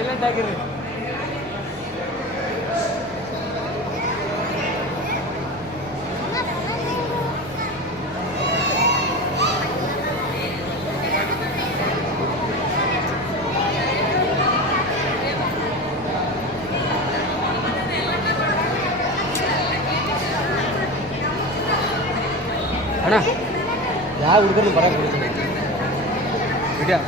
Silent ಆಗಿರಿ. ಅಣ್ಣ ಯಾವ ಹುಡುಗರು ಬರಕ್ಕೆ ಬಿಡ್ಯಾ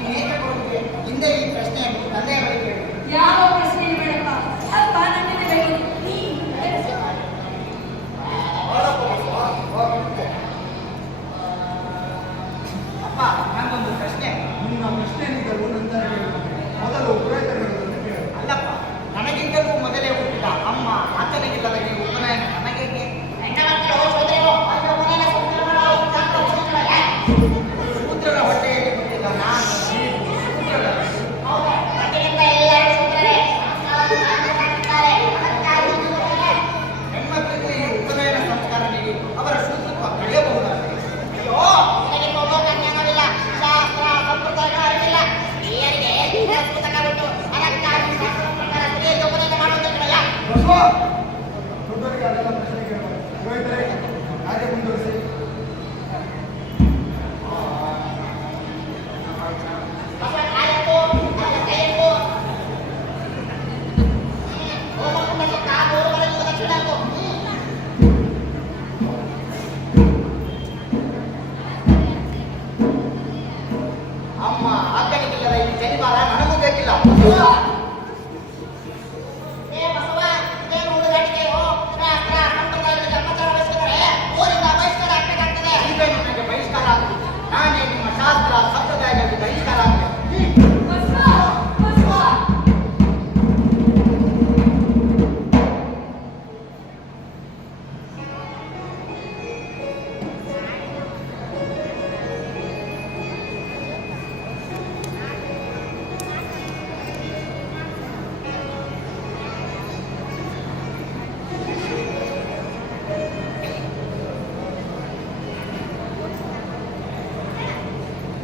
ನೀನೇಕೆ ಕೊಡುತ್ತೆ? ಹಿಂದೆ ಈ ಪ್ರಶ್ನೆ ತಂದೆಯ ಬಳಿ ಕೇಳಿ. ಯಾವ ಪ್ರಶ್ನೆ ಬೇಡಪ್ಪ, ಅಪ್ಪ ನನ್ನೇ ಬೇಕು. ನೀ ಅಪ್ಪ, ನಂಗೊಂದು ಪ್ರಶ್ನೆ. ನಿನ್ನ ಪ್ರಶ್ನೆನಿದ್ದರೂ ನಂತರ ಮೊದಲು ಪುರೋಹಿತರುಗಳನ್ನು ಕೇಳು. ಅಲ್ಲಪ್ಪ, ನನಗಿಂತಲೂ ಮೊದಲೇ ಹುಟ್ಟಿದ ಅಮ್ಮ ಆತನಿಗಿಲ್ಲದ ಈ ಉಪನಯನ ನನಗೇಕೆ? ಶೂದ್ರರ ಹೊಟ್ಟೆಯಲ್ಲಿ ಹುಟ್ಟಿದ ನಾನು ಶೂದ್ರರ ಹೆಣ್ಮಕ್ಳಿಗೂ ಈ ಉಪನಯನ ಸಂಸ್ಕಾರ ನೀಡಿ ಅವರ ಶೂದ್ರತ್ವ ಕಳೆಯಬಹುದಾಗಿದೆ. ಅಯ್ಯೋ, ನಿನಗೆ ಹೋಗೋಕೆ ಜ್ಞಾನವಿಲ್ಲ, ಶಾಸ್ತ್ರ ಸಂಪ್ರದಾಯ ಅರಿವಿಲ್ಲ. ಸ್ತ್ರೀಯರಿಗೆ ಸಂಸ್ಕೃತ ಬಿಟ್ಟು ಅದಕ್ಕಾಗಿ ಶಾಸ್ತ್ರ ಪ್ರಕಾರ ಸ್ತ್ರೀಯರಿಗೆ ಉಪನಯನ ಮಾಡುವಂತ ಕಡೆಯ ಬಸವ, ದೊಡ್ಡವರಿಗೆ ಅದೆಲ್ಲ ಪ್ರಶ್ನೆ ಕೇಳಬಾರದು. ಪುರೋಹಿತರೇ, ಕಾರ್ಯ ಮುಂದುವರಿಸಿ. ಕಾಯಕ್ಕೋ ಅದರ ಕೈಯಕ್ಕೋ ಹೋಮಕುಂಡಕ್ಕೆ ಕಾಲು ಬರಲು ದಕ್ಷಿಣಕ್ಕೋ. ಅಮ್ಮ ಆತನಿಗಿಲ್ಲದ ಈ ಜನಿವಾರ ನನಗೂ ಬೇಕಿಲ್ಲ. ಏ ಬಸವ, ಏನು ಹುಡುಗಾಟಿಕೆಯೋ? ಶಾಸ್ತ್ರ ಸಂಪ್ರದಾಯದ ಧರ್ಮಾಚಾರ ವಹಿಸಿದರೆ ಊರಿಂದ ಬಹಿಷ್ಕಾರ ಆಗ್ಬೇಕಾಗ್ತದೆ. ಈಗ ನನಗೆ ಬಹಿಷ್ಕಾರ ಆಗುವುದು. ನಾನೇ ನಿಮ್ಮ ಶಾಸ್ತ್ರ ಸಂಪ್ರದಾಯಗಳಿಗೆ ಬಹಿಷ್ಕಾರ ಆಗಬೇಕು. ಬಸವ, ಬಸವ.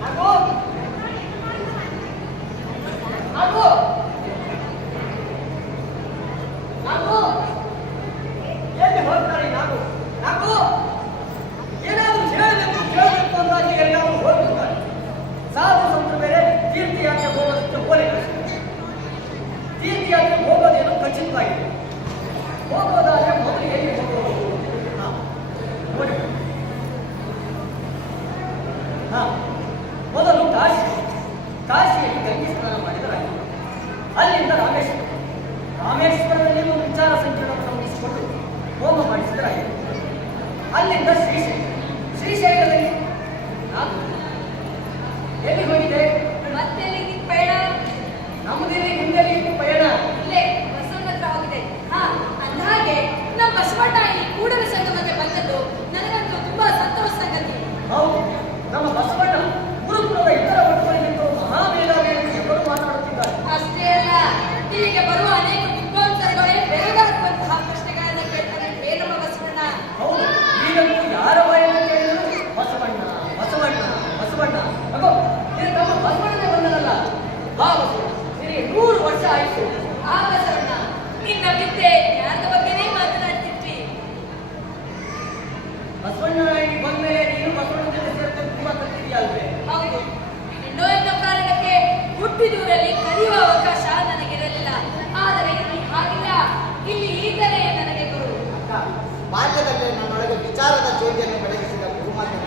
ಆಗೋ ಆಗೋ ಆಗೋ ಎಲ್ಲಿ ಹೋಗ್ತಾರೆ ನಾವು? ನಾವು ಏನಾದರೂ ಹೇಳಬೇಕು ಅಂದಾಗ ಎಲ್ಲರೂ ಹೋಗ್ಬಿಡ್ತಾರೆ. ಸಾಧು ಸಂತರು ಬೇರೆ ತೀರ್ಥಯಾತ್ರೆ ಹೋಗೋದಕ್ಕೆ ಹೋಲಿಕೆ. ತೀರ್ಥಯಾತ್ರೆ ಹೋಗೋದೇನು ಖಚಿತವಾಗಿದೆ. ಹೋಗೋದಾದ್ರೆ ಮೊದಲು ಎಲ್ಲಿ ಹೋಗೋದು? ನೋಡಿ, ಮೊದಲು ಕಾಶಿಯಲ್ಲಿ ಗಂಗೆ ಸ್ನಾನ ಮಾಡಿದರೆ ಅಲ್ಲಿಂದ ರಾಮೇಶ್ವರದಲ್ಲಿ ಒಂದು ವಿಚಾರ ಸಂಕಿರಣವನ್ನು ಮುಗಿಸಿಕೊಂಡು ಹೋಮ ಮಾಡಿಸಿದರೆ ಅಲ್ಲಿಂದ ಶ್ರೀಶೈಲದಲ್ಲಿ ಎಲ್ಲಿ ಹೋಗಿದೆ? ಮತ್ತೆಲ್ಲಿ ಪಯಣ? ನಮ್ಮದಿಲ್ಲಿ ಹಿಂದೆಲ್ಲಿ ಪಯಣ. ಇಲ್ಲೇ ಬಸವನ ಹತ್ರ ಹೋಗಿದೆ. ಅಂದಹಾಗೆ ನಮ್ಮ ಬಸವಣ್ಣ ಇಲ್ಲಿ ಕೂಡಲ ಸಂಗಮಕ್ಕೆ ಬಂದದ್ದು ನನಗಂತೂ ತುಂಬಾ ಸಂತೋಷ ಸಂಗತಿ. ಹೌದು, ನಮ್ಮ ಬಸವಣ್ಣ ಗುರುಕುಲದ ಇತರ ಒಟ್ಟುಗಳಿಗಿಂತ ಮಹಾಮೇಧಾವಿಯನ್ನು ಎಲ್ಲರೂ ಮಾತನಾಡುತ್ತಿದ್ದಾರೆ. ಅಷ್ಟೇ ಅಲ್ಲ, ಇಲ್ಲಿಗೆ ಬರುವ ಅನೇಕ ವಿದ್ವಾಂಸರುಗಳೇ ಬೆರಗಾಗುವಂತಹ ಪ್ರಶ್ನೆಗಳನ್ನ ಕೇಳ್ತಾರೆ ನಮ್ಮ ಬಸವಣ್ಣ. ಹೌದು, ಈಗಂತೂ ಯಾರ ಬಾಯಲ್ಲಿ ಕೇಳಿದ್ರು ಬಸವಣ್ಣ ಬಸವಣ್ಣ ಬಸವಣ್ಣ. ಅಗೋ, ಇದು ನಮ್ಮ ಬಸವಣ್ಣನೇ ಬಂದನಲ್ಲ. ಬಾ ಬಸವಣ್ಣ, ನಿನಗೆ 100 ವರ್ಷ ಆಯಿತು. ಆ ಬಸವಣ್ಣ ನಿನ್ನ ವಿದ್ಯೆ ಜ್ಞಾನದ ಬಗ್ಗೆನೇ ಮಾತನಾಡ್ತಿದ್ವಿ. ಬಸವಣ್ಣ ಇಲ್ಲಿ ಬಂದ್ಮೇಲೆ ನೀನು ಬಸವಣ್ಣ ಜೊತೆ ಸೇರ್ಕೊಂಡು ತುಂಬಾ ಕಲ್ತಿದೆಯಲ್ವೇ? ಹೌದು, ಇನ್ನೋ ಎನ್ನೋ ಕಾರಣಕ್ಕೆ ಹುಟ್ಟಿದೂರಲ್ಲಿ ಕಲಿಯುವ ಅವಕಾಶ ನನಗಿರಲಿಲ್ಲ. ಆದರೆ ಇಲ್ಲಿ ಹಾಗಿಲ್ಲ, ಇಲ್ಲಿ ಈತನೇ ನನಗೆ ಗುರು. ಅಕ್ಕ, ಬಾಲ್ಯದಲ್ಲೇ ನನ್ನೊಳಗೆ ವಿಚಾರದ ಜ್ಯೋತಿಯನ್ನು ಬೆಳಗಿಸಿದ ಗುರುಮಾತೆ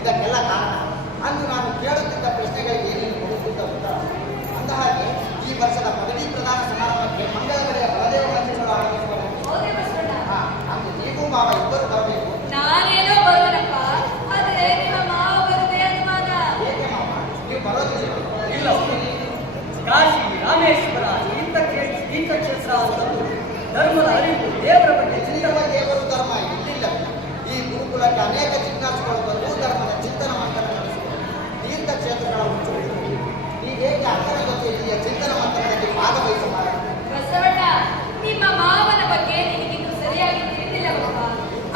ಇದಕ್ಕೆಲ್ಲ ಕಾರಣ. ಅಂದು ನಾನು ಕೇಳುತ್ತಿದ್ದ ಪ್ರಶ್ನೆಗಳಿಗೆ ನೀನು ಕೊಡುತ್ತಿದ್ದ ಉತ್ತರ. ಅಂದಹಾಗೆ ಈ ವರ್ಷದ ಪದವಿ ಪ್ರದಾನ ಸಮಾರಂಭಕ್ಕೆ ಮಂಗಳಗಡೆಯ ಬಲದೇವ ಮಂದಿರಗಳು ಆಗಮಿಸುವರು. ಹೌದೇ ಬಸವಣ್ಣ? ಅಂದು ನೀವು ಮಾವ ಇಬ್ಬರು ಬರಬೇಕು. ನಾನೇನೋ ಬರೋನಪ್ಪ, ಆದರೆ ನಿಮ್ಮ ಮಾವ ಬರದೆ ಅನುಮಾನ. ಏಕೆ ಮಾವ, ನೀವು ಬರೋದಿಲ್ಲ? ಇಲ್ಲ, ಕಾಶಿ ರಾಮೇಶ್ವರ ತೀರ್ಥಕ್ಷೇತ್ರ ಧರ್ಮದ ಅರಿವು, ದೇವರ ಬಗ್ಗೆ ಚಿಂತವ ದೇವರು ಧರ್ಮ ಇಲ್ಲಿಲ್ಲ. ಈ ಗುರುಕುಲಕ್ಕೆ ಅನೇಕ ಜಿಜ್ಞಾಸುಗಳು ಬಂದು ಧರ್ಮದ ಚಿಂತನ ಮಂಥನ ನಡೆಸುವರು. ತೀರ್ಥಕ್ಷೇತ್ರಗಳ ಹುಚ್ಚುಗಳು ಹೀಗೇಕೆ ಅಕ್ಕನ ಜೊತೆ ಇಲ್ಲಿಯ ಚಿಂತನ ಮಂಥನದಲ್ಲಿ ಭಾಗವಹಿಸಬಾರದು? ಬಸವಣ್ಣ, ನಿಮ್ಮ ಮಾವನ ಬಗ್ಗೆ ನಿನಗಿನ್ನೂ ಸರಿಯಾಗಿ ತಿಳಿದಿಲ್ಲವಪ್ಪ.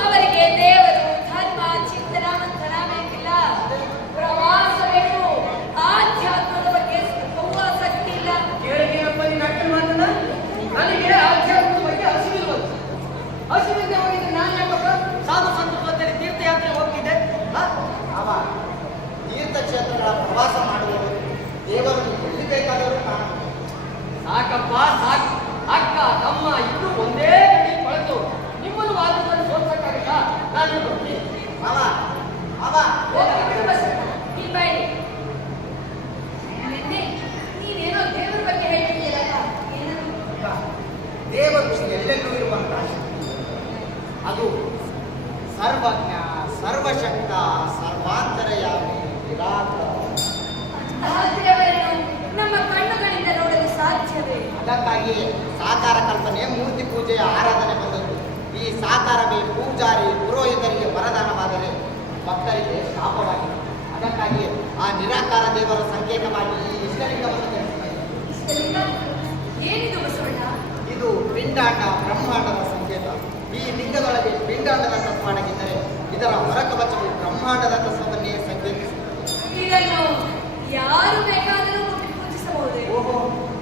ಅವರಿಗೆ ದೇವರು ಧರ್ಮ ಚಿಂತನ ಮಂಥನ ಬೇಕಿಲ್ಲ, ಪ್ರವಾಸ ಬೇಕು. ಆಧ್ಯಾತ್ಮದ ಬಗ್ಗೆ ಸ್ವಲ್ಪವೂ ಆಸಕ್ತಿ ಇಲ್ಲ. ಕೇಳಿದೆಯಪ್ಪ ನೀನು ಅಕ್ಕನ ಮಾತನ್ನ? ನನಗೆ ಆಧ್ಯಾತ್ಮದ ಬಗ್ಗೆ ಹಸಿವಿಲ್ಲದೆ ಹೋಗಿದ್ರೆ ನಾನು ಯಾಕಪ್ಪ ಸಾಧು ಸಂತರ ಜೊತೆ ತೀರ್ಥಯಾತ್ರೆ ಹೋಗ್ತಿದ್ದೆ? ಅವ ತೀರ್ಥಕ್ಷೇತ್ರಗಳ ಪ್ರವಾಸ ಮಾಡುವವರು ದೇವರನ್ನು ಎಲ್ಲಿ ಬೇಕಾದರೂ ಕಾಣಬಹುದು. ಸಾಕಪ್ಪ ಸಾಕು. ಅಕ್ಕ ತಮ್ಮ ಇಬ್ಬರು ಒಂದೇ ಗಡಿ ಕೊಳೆತು ನಿಮ್ಮನ್ನು ವಾದದಲ್ಲಿ ಸೋಲ್ಸಕ್ಕಾಗಲ್ಲ. ನಾನು ಬರ್ತೀನಿ. ಮಾವ ಮಾವ ಹೋಗಿ ಬಿಡು ಬಸವಣ್ಣ, ನೀನ್ ಬಾ ಇಲ್ಲಿ. ಇದಕ್ಕಾಗಿಯೇ ಸಾಕಾರ ಕಲ್ಪನೆ ಮೂರ್ತಿ ಪೂಜೆಯ ಆರಾಧನೆ ಬಂದದ್ದು. ಈ ಸಾಕಾರವೇ ಪೂಜಾರಿ ಪುರೋಹಿತರಿಗೆ ವರದಾನವಾದರೆ ಭಕ್ತರಿಗೆ ಶಾಪವಾಗಿದೆ. ಅದಕ್ಕಾಗಿಯೇ ಆ ನಿರಾಕಾರ ದೇವರ ಸಂಕೇತವಾಗಿ ಈ ಇಷ್ಟಲಿಂಗವನ್ನು ಧರಿಸಿದ್ದಾರೆ. ಇಷ್ಟಲಿಂಗ ಏನಿದು ಬಸವಣ್ಣ? ಇದು ಪಿಂಡಾಂಡ ಬ್ರಹ್ಮಾಂಡದ ಸಂಕೇತ. ಈ ಲಿಂಗದೊಳಗೆ ಪಿಂಡಾಂಡದ ತತ್ವ ಅಡಗಿದ್ದರೆ ಇದರ ಹೊರಕವಚವು ಬ್ರಹ್ಮಾಂಡದ ತತ್ವವನ್ನೇ ಸಂಕೇತಿಸುತ್ತದೆ. ಇದನ್ನು ಯಾರು ಬೇಕಾದರೂ ಮುಟ್ಟಿ ಪೂಜಿಸಬಹುದೇ? ಓಹೋ,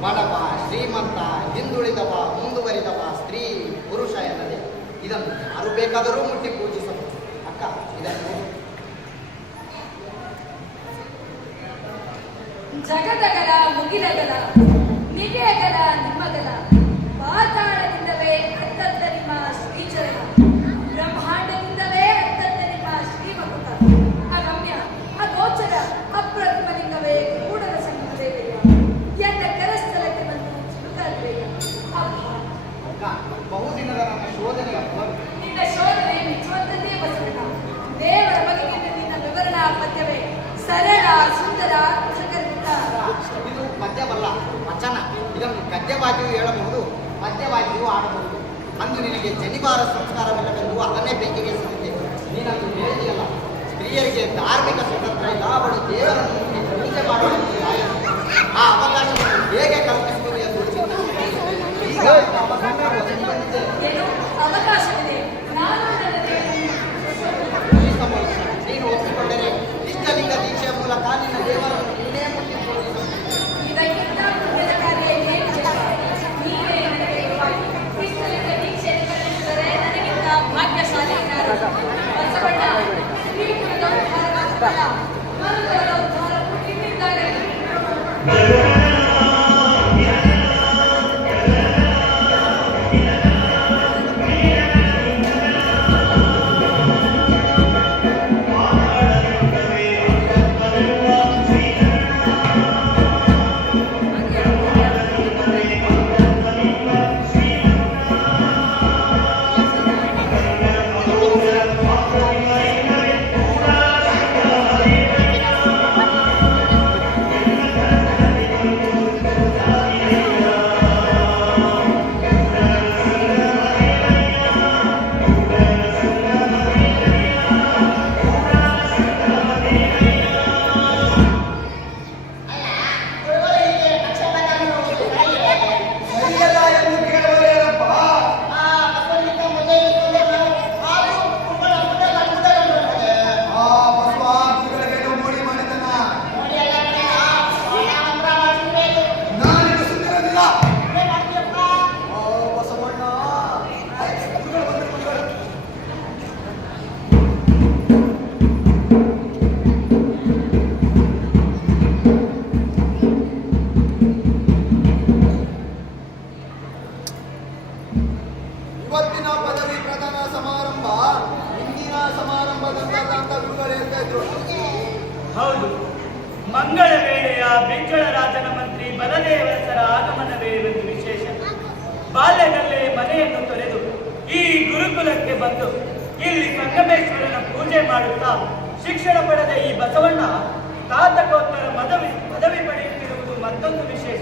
ಬಡವ ಶ್ರೀಮಂತ ಹಿಂದುಳಿದವ ಮುಂದುವರಿದವ ಸ್ತ್ರೀ ಪುರುಷ ಎನ್ನದೆ ಇದನ್ನು ಯಾರು ಬೇಕಾದರೂ ಮುಟ್ಟಿ ಪೂಜಿಸಬಹುದು. ಅಕ್ಕ, ಇದನ್ನು ಜಗದಗಲ ಮುಗಿಲಗಲ ನಿಗೆಯಗಲ ನಿಮ್ಮಗಲ ಪಾತಾಳದಿಂದಲೇ ಅತ್ತತ್ತ ನಿಮ್ಮ ಶ್ರೀಚರಣ ಬ್ರಹ್ಮಾಂಡದಿಂದಲೇ ಅತ್ತತ್ತ ನಿಮ್ಮ ಶ್ರೀಮಕುಟ ಅಗಮ್ಯ ಅಗೋಚರ ಅಪ್ರತಿಮಲಿಂಗವೇ ಕೂಡಲ ಸಂಗಮದೇವಯ್ಯ ಎನ್ನ ಕರಸ್ಥಲಕ್ಕೆ ಬಂದು ಚಿಲುಕಾದ್ರೇಯ ಅಪ್ಪ. ಅಕ್ಕ, ಬಹುದಿನದ ನನ್ನ ಶೋಧನೆಯ ಫಲ. ನಿನ್ನ ಶೋಧನೆ ಮೆಚ್ಚುವಂತದ್ದೇ ಬಸವಣ್ಣ. ದೇವರ ಬಗೆಗೆ ನಿನ್ನ ವಿವರಣಾ ಪದ್ಯವೇ ಸರಳ ಸುಂದರ ಕುಶಕರಿತ. ಇದು ಪದ್ಯವಲ್ಲ, ವಚನ. ಇದನ್ನು ಗದ್ಯವಾಗಿಯೂ ಹೇಳಬಹುದು, ಪದ್ಯವಾಗಿಯೂ ಆಡಬಹುದು. ಅಂದು ನಿನಗೆ ಜನಿವಾರ ಸಂಸ್ಕಾರವಿಲ್ಲವೆಂದು ಅದನ್ನೇ ಬೆಂಕಿಗೆ ಸಿಗುತ್ತೆ. ನೀನಂದು ಹೇಳಿದೆಯಲ್ಲ, ಸ್ತ್ರೀಯರಿಗೆ ಧಾರ್ಮಿಕ ಸ್ವತಂತ್ರ ಇಲ್ಲ, ಅವಳು ದೇವರನ್ನು ಪೂಜೆ ಮಾಡುವ ಆ ಅವಕಾಶವನ್ನು ಹೇಗೆ ಕಲ್ಪಿಸುವುದು ಎಂದು ಚಿಂತಿಸಿದೆ. ಈಗ ಅವಕಾಶ ಬಂದಿದೆ. ಏನು ಅವಕಾಶವಿದೆ? ನಾನು ನನ್ನ ಈ ಸಂಬಂಧ ನೀನು ಒಪ್ಪಿಕೊಂಡರೆ ಇಷ್ಟಲಿಂಗ ದೀಕ್ಷೆಯ ಮೂಲಕ ನಿನ್ನ ದೇವರನ್ನು ನೀನೇ ಮುಟ್ಟಿಕೊಳ್ಳುವುದು. ಇದಕ್ಕಿಂತ ಪುಣ್ಯದ ಕಾರ್ಯ ಏನಿಲ್ಲ. ನೀವೇ ನನಗೆ ಇಷ್ಟಲಿಂಗ ದೀಕ್ಷೆಯನ್ನು ಕಲಿಸಿದರೆ ನನಗಿಂತ ಭಾಗ್ಯಶಾಲಿ ಯಾರು? ಬಸವಣ್ಣ, ಶ್ರೀಕುಲದ ಉದ್ಧಾರ ಮಾತ್ರವಲ್ಲ, ಮನುಕುಲದ ಉದ್ಧಾರಕ್ಕೂ ನಿನ್ನಿಂದಾಗಲಿ. ಇವತ್ತಿನ ಪದವಿ ಪ್ರದಾನ ಸಮಾರಂಭ ಇಂದಿನ ಸಮಾರಂಭದಂತ ಗುರುಗಳು ಹೇಳ್ತಾ ಇದ್ರು. ಹೌದು, ಮಂಗಳ ವೇಳೆಯ ಬಿಜ್ಜಳರಾಜನ ಮಂತ್ರಿ ಬಲದೇವರಸರ ಆಗಮನವೇ ಒಂದು ವಿಶೇಷ. ಬಾಲ್ಯದಲ್ಲೇ ಮನೆಯನ್ನು ತೊರೆದು ಈ ಗುರುಕುಲಕ್ಕೆ ಬಂದು ಇಲ್ಲಿ ಸಂಗಮೇಶ್ವರನ ಪೂಜೆ ಮಾಡುತ್ತಾ ಶಿಕ್ಷಣ ಪಡೆದ ಈ ಬಸವಣ್ಣ ಸ್ನಾತಕೋತ್ತರ ಪದವಿ ಪಡೆಯುತ್ತಿರುವುದು ಮತ್ತೊಂದು ವಿಶೇಷ.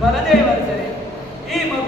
ಬಲದೇವರಸರೇ, ಈ ಮಗು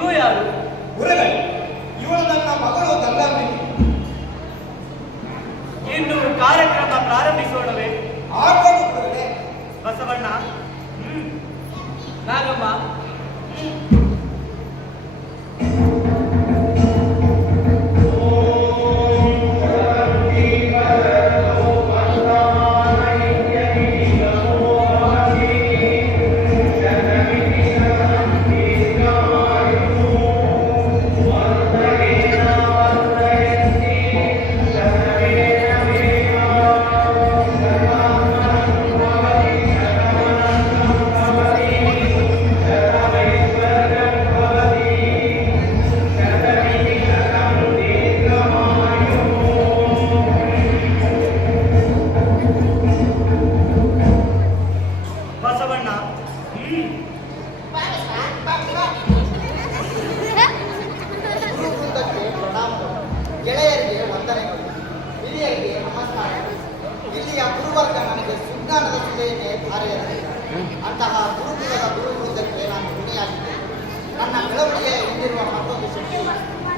ಬೆಳವಣಿಗೆ ಹೊಂದಿರುವ ಮತ್ತೊಂದು ಶಕ್ತಿ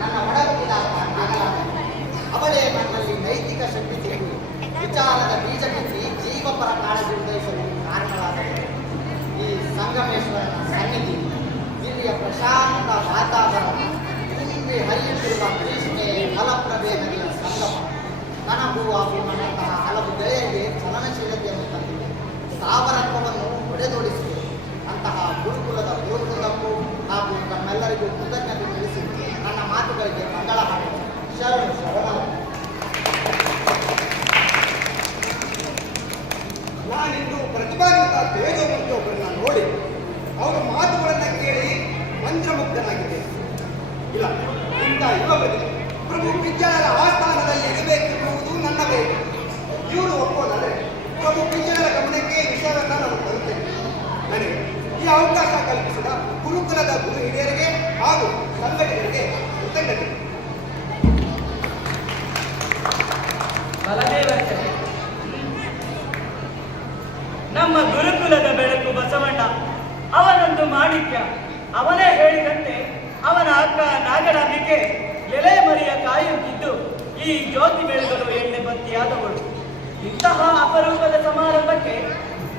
ನನ್ನ ಒಡಹುಟ್ಟಿದ ಅವಳೇ ನನ್ನಲ್ಲಿ ನೈತಿಕ ಶಕ್ತಿ ಸಿಗುವುದು ವಿಚಾರದ ಬೀಜ ಬಿತ್ತಿ ಜೀವಪರ ಕಾಳಜಿ ಉದಯಿಸಲು ಕಾರಣವಾದರೆ ಈ ಸಂಗಮೇಶ್ವರನ ಸನ್ನಿಧಿ, ಇಲ್ಲಿಯ ಪ್ರಶಾಂತ ವಾತಾವರಣ, ತುಂಬಿ ಹರಿಯುತ್ತಿರುವ ಕೃಷ್ಣೆ ಫಲಪ್ರಭೆ ನದಿಯ ಸಂಗಮ, ನನಗೂ ಹಾಗೂ ನನ್ನಂತಹ ಹಲವು ಗೆಳೆಯರಿಗೆ ಚಲನಶೀಲತೆಯನ್ನು ತಂದಿದೆ, ಸಾವರತ್ವವನ್ನು ಹೊಡೆದೋಡಿಸಿದೆ. ಅಂತಹ ಗುರುಕುಲದ ಗೋಕುಲಕ್ಕೂ ಹಾಗೂ ನಮ್ಮೆಲ್ಲರಿಗೂ ಕೃತಜ್ಞತೆ ತಿಳಿಸಿ ನನ್ನ ಮಾತುಗಳಿಗೆ ಮಂಗಳ ಹಾಡು. ಶರಣು ಶರಣರು. ನಾನಿಂದು ಪ್ರತಿಭಾನ್ವಿತ ತೇಜೋಮೂರ್ತಿಯೊಬ್ಬರನ್ನ ನೋಡಿ ಅವರ ಮಾತುಗಳನ್ನು ಕೇಳಿ ಮಂತ್ರಮುಗ್ಧನಾಗಿದ್ದೇನೆ. ಇಲ್ಲ, ಇಂಥ ಯುವಕರಿಗೆ ಪ್ರಭು ಪಿಂಜಳರ ಆಸ್ಥಾನದಲ್ಲಿ ಇರಬೇಕೆನ್ನುವುದು ನನ್ನ ಬೇಕು. ಇವರು ಒಪ್ಪೋದಾದರೆ ಪ್ರಭು ಪಿಂಜಳರ ಗಮನಕ್ಕೆ ವಿಷಯವನ್ನು ನಾನು ತರುತ್ತೇನೆ. ನನಗೆ ಈ ಅವಕಾಶ ಕಲ್ಪಿಸಿದ ಗುರುಕುಲದ ಗುರು ಹಿರಿಯರಿಗೆ ಹಾಗೂ ಸಂಘಟಕರಿಗೆ ಕೃತಜ್ಞತೆ. ಬಲದೇವರೇ, ನಮ್ಮ ಗುರುಕುಲದ ಬೆಳಕು ಬಸವಣ್ಣ, ಅವನೊಂದು ಮಾಣಿಕ್ಯ. ಅವನೇ ಹೇಳಿದಂತೆ ಅವನ ಅಕ್ಕ ನಾಗರಾಂಬಿಕೆ ಎಲೆ ಮರಿಯ ಕಾಯುತ್ತಿದ್ದು ಈ ಜ್ಯೋತಿ ಬೆಳಗಲು ಎಣ್ಣೆ ಬತ್ತಿಯಾದವಳು. ಇಂತಹ ಅಪರೂಪದ ಸಮಾರಂಭಕ್ಕೆ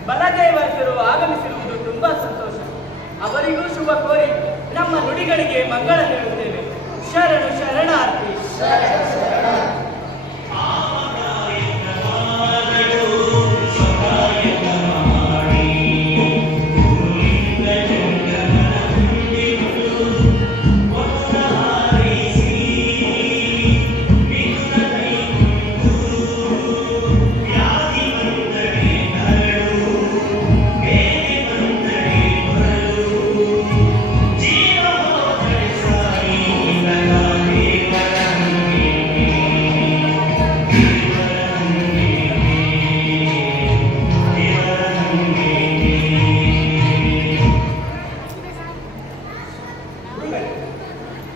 ಬಲದೇವರರು ಆಗಮಿಸಿರುವುದು ತುಂಬಾ ಸಂತೋಷ. ಅವರಿಗೂ ಶುಭ ಕೋರಿ ನಮ್ಮ ನುಡಿಗಳಿಗೆ ಮಂಗಳ ಹೇಳುತ್ತೇವೆ. ಶರಣು ಶರಣಾರ್ಥಿ.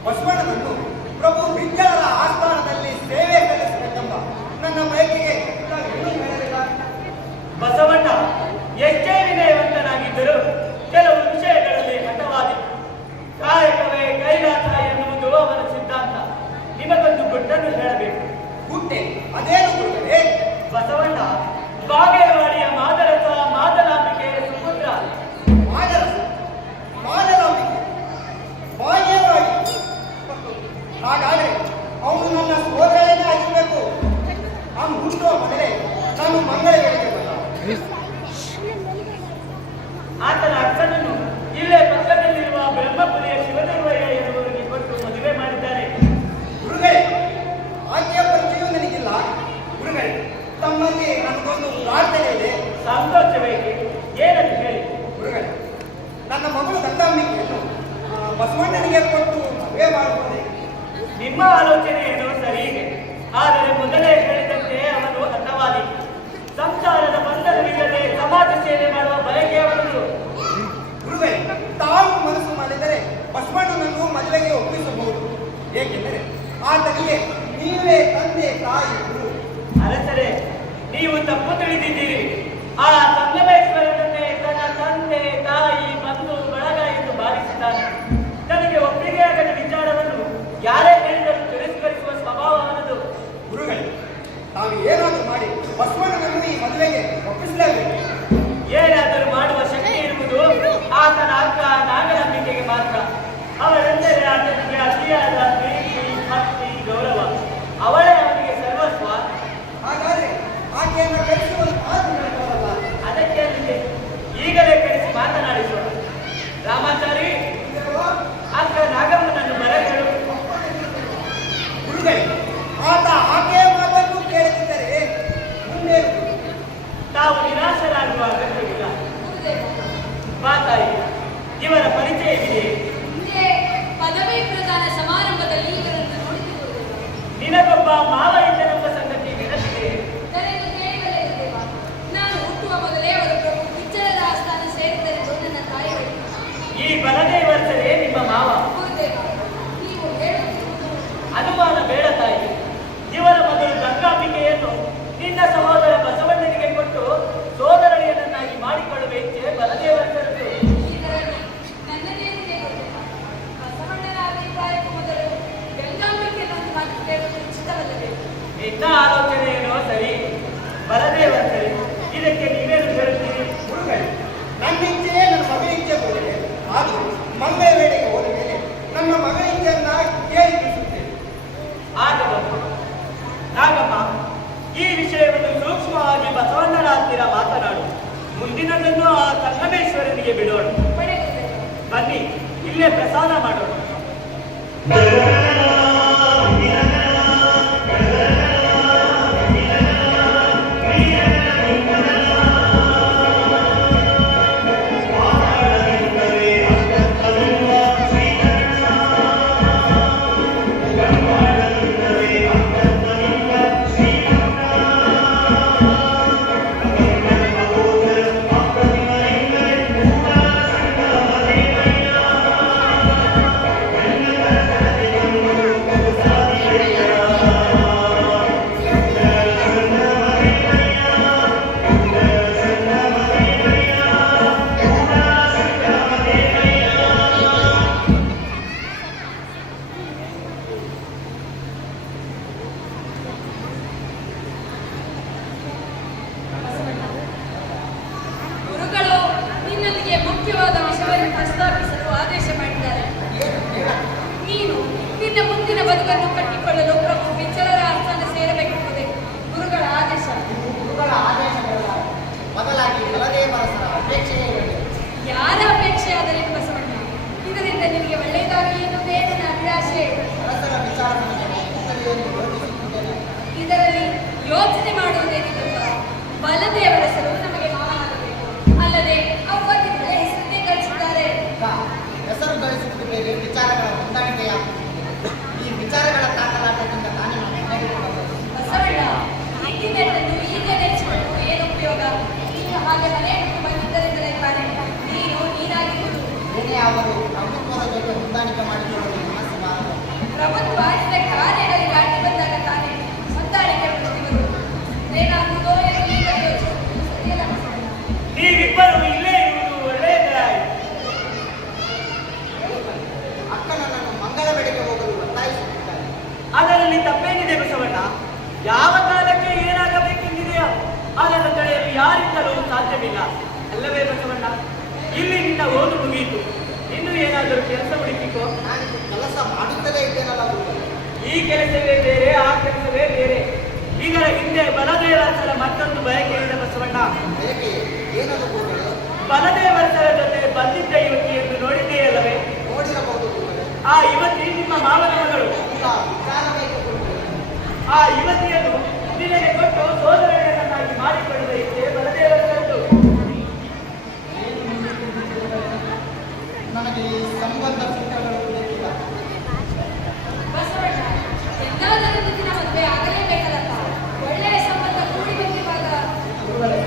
ಬಸವಣ್ಣನನ್ನು ಪ್ರಭು ಪಿಂಜಳರ ಆಸ್ಥಾನದಲ್ಲಿ ಸೇವೆ ಸಲ್ಲಿಸಬೇಕೆಂಬ ನನ್ನ ಬಯಕೆಗೆ ಏನು ಹೇಳಲಿಲ್ಲ. ಬಸವಣ್ಣ ಎಷ್ಟೇ ವಿನಯವಂತನಾಗಿದ್ದರೂ ಕೆಲವು ವಿಷಯಗಳಲ್ಲಿ ಹಠವಾದಿ. ಕಾಯಕವೇ ಕೈಲಾಸ ಎನ್ನುವುದು ಅವನ ಸಿದ್ಧಾಂತ. ನಿಮಗೊಂದು ಗುಟ್ಟನ್ನು ಹೇಳಬೇಕು. ಗುಟ್ಟೆ ಅದೇನು ಗುರುಗಳೇ? ಬಸವಣ್ಣ ಬಾಗೇವಾಡಿಯ ಮಾದರಸ ಮಾದಲಾಂಬಿಕೆಯ ಸುಪುತ್ರ. ಮಾದರಸ ಮಾದರಾಂಬಿಕೆ ಬಾಗೇವಾಡಿ. ಹಾಗಾದರೆ ಅವನು ನನ್ನ ಸೋದರನೇ ಆಗಿರಬೇಕು. ಆ ಹುಟ್ಟುವ ಮೊದಲೇ ನಾನು ಮಂಗಳ ಹೇಳಿದ್ದೇವಲ್ಲ. ಆತನ ಅಕ್ಕನನ್ನು ಇಲ್ಲೇ ಪಕ್ಕದಲ್ಲಿರುವ ಬ್ರಹ್ಮಪುರಿಯ ಶಿವದೇವಯ್ಯ ಎನ್ನುವರಿಗೆ ಕೊಟ್ಟು ಮದುವೆ ಮಾಡಿದ್ದಾರೆ. ಗುರುಗಳೇ, ಆಕೆಯ ಪರಿಚಯವು ನನಗಿಲ್ಲ. ಗುರುಗಳೇ, ತಮ್ಮಲ್ಲಿ ನನಗೊಂದು ಪ್ರಾರ್ಥನೆ ಇದೆ. ಸಂತೋಷವೇಕೆ? ಏನಂತ ಹೇಳಿ. ಗುರುಗಳೇ, ನನ್ನ ಮಗಳು ಗಂಗಾಂಬಿಕೆಯನ್ನು ಬಸವಣ್ಣನಿಗೆ ಕೊಟ್ಟು ಮದುವೆ ಮಾಡಬಹುದೇ? ನಿಮ್ಮ ಆಲೋಚನೆ ಏನೋ ಸರಿ ಇದೆ. ಆದರೆ ಮೊದಲೇ ಹೇಳಿದಂತೆ ಅವನು ಹಠವಾದಿ. ಸಂಸಾರದ ಬಂಧನವಿಲ್ಲದೆ ಸಮಾಜ ಸೇವೆ ಮಾಡುವ ಬಯಕೆ ಅವನದು. ಗುರುಗಳೇ, ತಾವು ಮನಸ್ಸು ಮಾಡಿದರೆ ಬಸವಣ್ಣನನ್ನು ಮದುವೆಗೆ ಒಪ್ಪಿಸಬಹುದು. ಏಕೆಂದರೆ ಆತನಿಗೆ ನೀವೇ ತಂದೆ ತಾಯಿ ಗುರು. ಅರಸರೇ, ನೀವು ತಪ್ಪು ತಿಳಿದಿದ್ದೀರಿ. ಆ ಸಂಗಮೇಶ್ವರನನ್ನೇ ತನ್ನ ತಂದೆ ತಾಯಿ ಬಂಧು ಬಳಗ ಎಂದು ಭಾವಿಸಿದ್ದಾನೆ. ತನಗೆ ಒಪ್ಪಿಗೆಯಾಗದ ವಿಚಾರವನ್ನು ಯಾರೇ ಹೇಳಿದರೂ ತಿರಸ್ಕರಿಸುವ ಸ್ವಭಾವ ಅವನದು. ಗುರುಗಳೇ, ತಾವು ಏನಾದರೂ ಮಾಡಿ ಬಸವಣ್ಣನನ್ನು ಈ ಮದುವೆಗೆ ಒಪ್ಪಿಸಲೇಬೇಕು. ಏನಾದರೂ ಮಾಡುವ ಶಕ್ತಿ ಇರುವುದು ಆತನ ಅಕ್ಕ ನಾಗರಾಂಬಿಕೆಗೆ ಮಾತ್ರ. ಅವಳೆಂದರೆ ಆತನಿಗೆ ಅತಿಯಾದ ಪ್ರೀತಿ, ಭಕ್ತಿ, ಗೌರವ. ಅವಳೇ ಅವನಿಗೆ ಸರ್ವಸ್ವ. ಹಾಗಾದರೆ ಆಕೆಯನ್ನು ಕಳಿಸುವ ಮಾತು ಹೇಳ್ತಾರಲ್ಲ, ಅದಕ್ಕೆ ಅಲ್ಲಿದೆ. ಈಗಲೇ ಕಳಿಸಿ ಮಾತನಾಡಿಸೋಣ. ರಾಮಾಚಾರಿ, ಅಕ್ಕ ನಾಗಮ್ಮನನ್ನು ಬರಬೇಡು. ಗುರುಗಳೇ, ಆತ ಆಕೆಯ ಮಾತನ್ನು ಕೇಳುತ್ತಿದ್ದರೆ ಮುಂದೆ ತಾವು ನಿರಾಶರಾಗುವ ಅಗತ್ಯವಿಲ್ಲ. ಮಾತಾಡಿ, ಇವರ ಪರಿಚಯವಿದೆ. ಹಿಂದೆ ಪದವಿ ಪ್ರದಾನ ಸಮಾರಂಭದಲ್ಲಿ ಇವರನ್ನು ನೋಡಿಕೊಳ್ಳುತ್ತೇವೆ. ನಿನಗೊಬ್ಬ ಮಾವ ಇದ್ದನೆಂಬ ಸಂಗತಿ ನೆನಪಿದೆ. ನನಗೆ ಕೇಳಲೇ ಇದ್ದೇವ. ನಾನು ಹುಟ್ಟುವ ಮೊದಲೇ ಅವರು ಪ್ರಭು ಪಿಂಜಳರ ಆಸ್ಥಾನ ಸೇರಿದರೆಂದು ನನ್ನ ತಾಯಿ ಹೇಳಿದರು. ಈ ಬಲದೇವರೇ ನಿಮ್ಮ ಮಾವ. ಗುರುದೇವ, ನೀವು ಹೇಳುತ್ತಿರುವುದು ಅನುಮಾನ ಬೇಡ ತಾಯಿ. ಇವರ ಮೊದಲು ಗಂಗಾಂಬಿಕೆಯನ್ನು ನಿನ್ನ ಸಹೋದರ ಬಸವಣ್ಣನಿಗೆ ಕೊಟ್ಟು ಸೋದರಳಿಯನನ್ನಾಗಿ ಮಾಡಿಕೊಳ್ಳುವ ಇಚ್ಛೆ ಬಲದೇವರದ್ದು. ಇದರಲ್ಲಿ ನನ್ನದೇನಿದೆ ಗುರುದೇವ? ನಿನ್ನ ಆಲೋಚನೆ ಏನೋ ಸರಿ, ಬಲದೇವ ಸರಿ. ಇದಕ್ಕೆ ನೀವೇನು ಹೇಳುತ್ತೀರಿ? ಗುರುಗಳೇ, ನನ್ನ ಇಚ್ಛೆಯೇ ನನ್ನ ಮಗನ ಇಚ್ಛೆ ಹೋಗಿದೆ. ಆದರೂ ಮಂಗಳ ವೇಳೆಗೆ ಹೋದ ಮೇಲೆ ನನ್ನ ಮಗನ ಇಚ್ಛೆಯನ್ನ ಕೇಳಿ ತಿಳಿಸುತ್ತೇನೆ. ಆಗಬಹುದು. ನಾಗಮ್ಮ, ಈ ವಿಷಯವನ್ನು ಸೂಕ್ಷ್ಮವಾಗಿ ಬಸವಣ್ಣನ ಹತ್ತಿರ ಮಾತನಾಡು. ಮುಂದಿನದನ್ನು ಆ ಸಂಗಮೇಶ್ವರನಿಗೆ ಬಿಡೋಣ. ಬನ್ನಿ, ಇಲ್ಲೇ ಪ್ರಸಾದ ಮಾಡೋಣ. ಗುರುಗಳು ನಿನ್ನೊಂದಿಗೆ ಮುಖ್ಯವಾದ ವಿಷಯವನ್ನು ಪ್ರಸ್ತಾಪಿಸಲು ಆದೇಶ ಮಾಡಿದ್ದಾರೆ. ನೀನು ನಿನ್ನ ಮುಂದಿನ ಬದುಕನ್ನು ಕಟ್ಟಿಕೊಳ್ಳಲು ಪ್ರಭು ವಿಚಾರರ ಆಸ್ಥಾನ ಸೇರಬೇಕೆಂಬುದೇ ಗುರುಗಳ ಆದೇಶ. ಗುರುಗಳ ಆದೇಶಗಳಲ್ಲ, ಬದಲಾಗಿ ಬಲದೇವರಸರ ಅಪೇಕ್ಷೆಯೇ ಒಳ್ಳೆಯದು. ಯಾರ ಅಪೇಕ್ಷೆ ಆದರೆ ಬಸವಣ್ಣ, ಇದರಿಂದ ನಿನಗೆ ಒಳ್ಳೆಯದಾಗಲಿ ಎನ್ನುವುದೇ ನನ್ನ ಅಭಿಲಾಷೆ. ಅರಸರ ವಿಚಾರ ನನಗೆ ನೈತಿಕತೆ ಎಂದು ಯೋಚಿಸುತ್ತಿದ್ದೇನೆ. ಇದರಲ್ಲಿ ಯೋಚನೆ ಮಾಡುವುದೇನಿಲ್ಲ. ಬಲದೇವರಸರು ನಮಗೆ ಮಾವನಾಗಬೇಕು, ಅಲ್ಲದೆ ಅವರಿಗೆ ಒಳ್ಳೆಯ ಹೆಸರನ್ನೇ ಗಳಿಸಿದ್ದಾರೆ. ಈಗ ಹೆಸರು ಗಳಿಸುವುದು ಬೇರೆ, ವಿಚಾರಗಳ ಹೊಂದಾಣಿಕೆಯಾಗುವುದು. ಈ ವಿಚಾರಗಳ ತಾಕಲಾಟದಿಂದ ತಾನೇ ನಾನು ಮನೆಗೆ ಹೋಗಬೇಕು. ಬಸವಣ್ಣ, ಇಂದಿನೆಲ್ಲನ್ನು ಈಗ ನೆನೆಸಿಕೊಂಡು ಏನು ಉಪಯೋಗ? ಈಗ ಹಾಗೆ ಮನೆ ಬಿಟ್ಟು ಬಂದಿದ್ದರಿಂದಲೇ ತಾನೆ ನೀನು ನೀನಾಗಿರುವುದು. ಏನೇ ಅವರು ಪ್ರಭುತ್ವದ ಜೊತೆ ಹೊಂದಾಣಿಕೆ ಮಾಡಿಕೊಳ್ಳಲು ಮನಸ್ಸು ಬಾರದು. ಪ್ರಭುತ್ವ ನಿನ್ನ ಕಾರ್ಯಗಳಿಗೆ ಅಡ್ಡಿ ಬಂದಾಗ ತಾನೆ ಹೊಂದಾಣಿಕೆ ಪಡಿಸುವುದು. ಏನಾಗುವುದೋ ಎಂದು ಈಗ ಯೋಚಿಸುವುದು ಸರಿಯಲ್ಲ ಬಸವಣ್ಣ. ನೀವಿಬ್ಬರು ಇಲ್ಲೇ ಇರುವುದು ಒಳ್ಳೆಯದಾಯಿತು. ಅಕ್ಕ ನನ್ನನ್ನು ಮಂಗಳ ಬೆಳೆಗೆ ಹೋಗಲು ಒತ್ತಾಯಿಸುತ್ತಿದ್ದಾರೆ. ಅದರಲ್ಲಿ ತಪ್ಪೇನಿದೆ ಬಸವಣ್ಣ? ಯಾವ ಕಾಲಕ್ಕೆ ಏನಾಗಬೇಕೆಂದಿದೆಯೋ ಅದನ್ನು ತಡೆಯಲು ಯಾರಿಂದಲೂ ಸಾಧ್ಯವಿಲ್ಲ, ಅಲ್ಲವೇ ಬಸವಣ್ಣ? ಇಲ್ಲಿ ನಿನ್ನ ಓದು ಮುಗಿಯಿತು, ಇನ್ನು ಏನಾದರೂ ಕೆಲಸ ಹುಡುಕಿಕೋ. ನಾನಿದು ಕೆಲಸ ಮಾಡುತ್ತಲೇ ಇದ್ದೇನಲ್ಲ ಗುರುಗಳೇ. ಈ ಕೆಲಸವೇ ಬೇರೆ, ಆ ಕೆಲಸವೇ ಬೇರೆ. ಇದರ ಹಿಂದೆ ಬಲದೇವರಸರ ಮತ್ತೊಂದು ಬಯಕೆ ಇದೆ ಬಸವಣ್ಣ. ಬೇಕೆ ಏನದು ಗುರುಗಳೇ? ಬಲದೇವರಸರ ಜೊತೆ ಬಂದಿದ್ದ ಯುವತಿಯನ್ನು ನೋಡಿದೆಯಲ್ಲವೇ? ನೋಡಿರಬಹುದು ಗುರುಗಳೇ. ಆ ಯುವತಿ ನಿಮ್ಮ ಮಾವನ ಮಗಳು. ಇಲ್ಲ, ವಿಚಾರ ಬೇಕು ಗುರುಗಳೇ. ಆ ಯುವತಿಯನ್ನು ನಿನಗೆ ಕೊಟ್ಟು ಸೋದರನನ್ನಾಗಿ ಮಾಡಿಕೊಳ್ಳುವ ಇಚ್ಛೆ ಬಲದೇವರಸರದ್ದು. ನನಗೆ ಈ ಸಂಬಂಧ ಸೂತ್ರಗಳು ಗೊತ್ತಿಲ್ಲ. ಬಸವಣ್ಣ, ಎಂದಾದರೂ ದಿನ ಮದುವೆ ಆಗಲೇಬೇಕಲ್ಲಪ್ಪ. ಒಳ್ಳೆಯ ಸಂಬಂಧ ಕೂಡಿ ಬಂದಿರುವಾಗ ಗುರುಗಳೇ,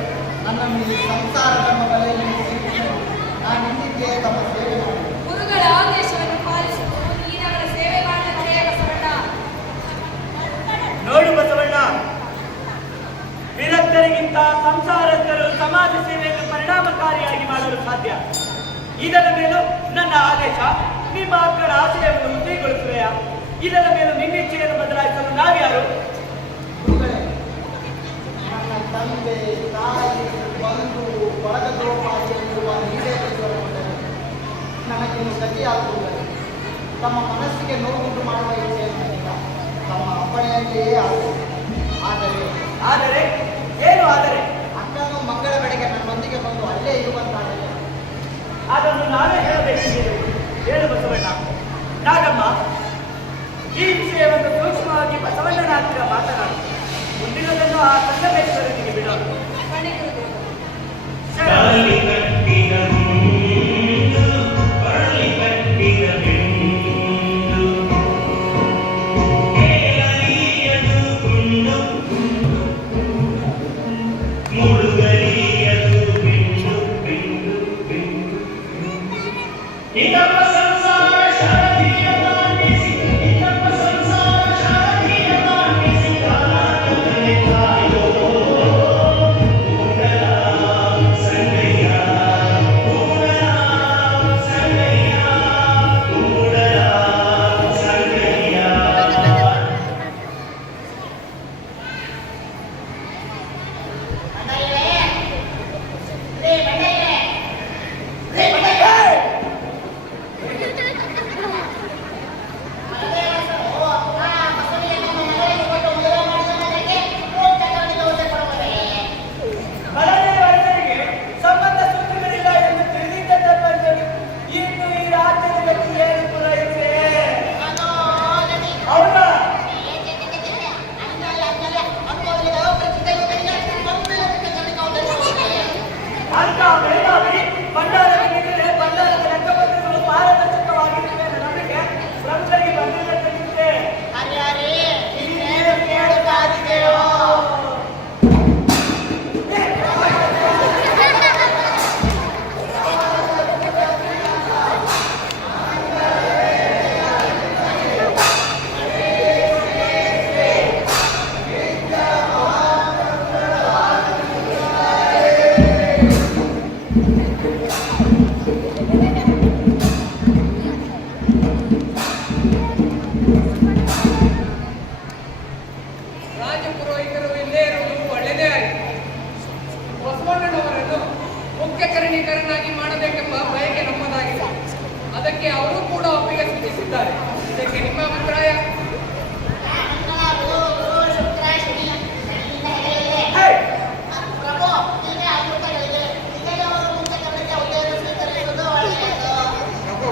ನನ್ನನ್ನು ಈ ಸಂಸಾರ ನಮ್ಮ ಬಲೆಯಲ್ಲಿ ಸಿಕ್ಕಿದ್ದು ನಾನು ಇಂದಿಗೆ ತಮ್ಮ ಸೇವೆ ಮಾಡಿ ಗುರುಗಳ ಆದೇಶವನ್ನು ಪಾಲಿಸುವುದು ನೀನವರ ಸೇವೆ ಮಾಡಲೇ ಬಸವಣ್ಣ. ನೋಡು ಬಸವಣ್ಣ, ವಿರಕ್ತರಿಗಿಂತ ಸಂಸಾರಸ್ಥರು ಸಮಾಜ ಸೇವೆಯನ್ನು ಪರಿಣಾಮಕಾರಿಯಾಗಿ ಮಾಡಲು ಸಾಧ್ಯ. ಇದರ ಮೇಲೂ ನನ್ನ ಆದೇಶ, ನಿಮ್ಮ ಅಕ್ಕನ ಆಶಯವನ್ನು ಉತ್ತೇಗೊಳಿಸುವೆಯಾ? ಇದರ ಮೇಲೂ ನಿನ್ನಿಚ್ಛೆಯನ್ನು ಬದಲಾಯಿಸಲು ನಾವ್ಯಾರು? ಗುರುಗಳೇ, ನನ್ನ ತಂದೆ ತಾಯಿ ಬಂಧು ಬಳಗದೋಪಾದಿಯಲ್ಲಿರುವ ನೀಡೇಶ್ವರ ನನಗಿನ್ನು ಗತಿಯಾಗುವುದಿಲ್ಲ. ತಮ್ಮ ಮನಸ್ಸಿಗೆ ನೋವುಂಟು ಮಾಡುವ ಇಚ್ಛೆಯನ್ನಿಲ್ಲ. ತಮ್ಮ ಅಪ್ಪಣೆಯಲ್ಲಿಯೇ ಆಗುವುದು. ಆದರೆ ಏನು ಆದರೆ? ಅಕ್ಕನು ಮಂಗಳ ಬೆಳಗ್ಗೆ ನನ್ನೊಂದಿಗೆ ಬಂದು ಅಲ್ಲೇ ಇರುವಂತಾಗಲಿ. ಅದನ್ನು ನಾವೇ ಹೇಳಬೇಕಿದೆ. ಹೇಳು ಬಸವಣ್ಣ. ನಾಗಮ್ಮ, ಈ ವಿಷಯವನ್ನು ಸೂಕ್ಷ್ಮವಾಗಿ ಬಸವಣ್ಣನ ಹತ್ತಿರ ಮಾತನಾಡು. ಮುಂದಿನದನ್ನು ಆ ಸಂಗಮೇಶ್ವರನಿಗೆ ಬಿಡೋಣ. ಸಂಗಯ್ಯ ಹೇಳಿದ್ದಾರೆ. ಇದಕ್ಕೆ ನಿಮ್ಮ ಅಭಿಪ್ರಾಯ? ಮಂಗಳ, ಗುರು, ಶುಕ್ರ, ಶನಿ ಇಲ್ಲಿಂದ ಹೆಗಲಿದೆ. ಪ್ರಭು, ಈಗ ಅಮೃತಗಳಿದೆ. ಇದೆಲ್ಲ ಅವರು ಮುಂಚಕರಿಗೆ ಉದ್ಯೋಗ ಸ್ವೀಕರಿಸುವುದು ಒಳ್ಳೆಯದು. ಪ್ರಭು,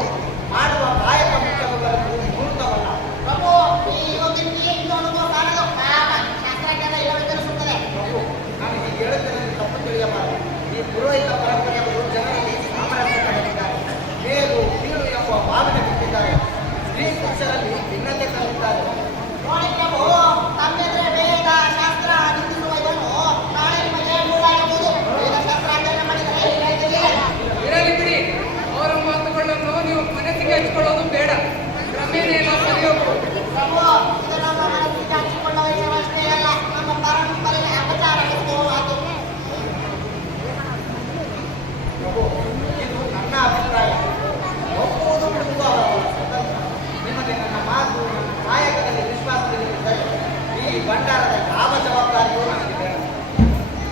ಮಾಡುವ ಕಾಯಕ ಮುಖ್ಯವಾಗಬೇಕು, ಮುಹೂರ್ತವಲ್ಲ. ಪ್ರಭು, ಈ ಯುವಕನಿಗೆ ಇನ್ನೂ ಅನುಭವ ಕಾಣಲು ಶಾಸ್ತ್ರಜ್ಞಾನ ಇಲ್ಲವೆಂದೆನಿಸುತ್ತದೆ. ಪ್ರಭು, ನಾನು ಹೀಗೆ ಹೇಳುತ್ತೇನೆ ತಪ್ಪು ತಿಳಿಯಬಾರದು. ಈ ಪುರೋಹಿತ ಪರಂಪರೆಯವರು ಜನರಲ್ಲಿ ಸಾಮರಸ್ಯ ತಂದಿದ್ದಾರೆ. ಮೇಲು ಕೀಳು ಎಂಬ ಭಾವನೆ ಬಿಟ್ಟಿದ್ದಾರೆ. ಸ್ತ್ರೀ ಪುರುಷರಲ್ಲಿ ಭಿನ್ನತೆ ತಂದಿದ್ದಾರೆ. ನೋಡಿ ಪ್ರಭು, ತಮ್ಮೆದುರೆ ವೇದ ಶಾಸ್ತ್ರ ನಿಂದಿಸುವ ಇವನು ನಾಳೆ ನಿಮಗೆ ಮೂಡಾಗಬಹುದು. ವೇದ ಶಾಸ್ತ್ರ ಅಧ್ಯಯನ ಮಾಡಿದರೆ ಇರಲಿ ಬಿಡಿ, ಅವರ ಮಾತುಗಳನ್ನು ನೀವು ಮನಸ್ಸಿಗೆ ಹಚ್ಕೊಳ್ಳೋದು ಬೇಡ. ಕ್ರಮೇಣ ಎಲ್ಲ ಸರಿ ಹೋಗ್ಬೋದು. ಪ್ರಭು, ಇದು ನಮ್ಮ ಮನಸ್ಸಿಗೆ ಹಚ್ಚಿಕೊಳ್ಳುವ ವಿಷಯವಷ್ಟೇ ಅಲ್ಲ, ನಮ್ಮ ಪರಂಪರೆಯ ಅಪಚಾರವೆಂದು ಅದು. ಪ್ರಭು, ಇದು ನನ್ನ ಅಭಿಪ್ರಾಯ. ಒಪ್ಪುವುದು ಬಿಡುವುದು ಅವರ ಸ್ವತಂತ್ರ. ನಿಮಗೆ ನನ್ನ ಮಾತು, ನನ್ನ ಕಾಯಕದಲ್ಲಿ ವಿಶ್ವಾಸವಿದ್ದರೆ ಈ ಭಂಡಾರದ ಯಾವ ಜವಾಬ್ದಾರಿಯೂ ನನಗೆ ಬೇಡ.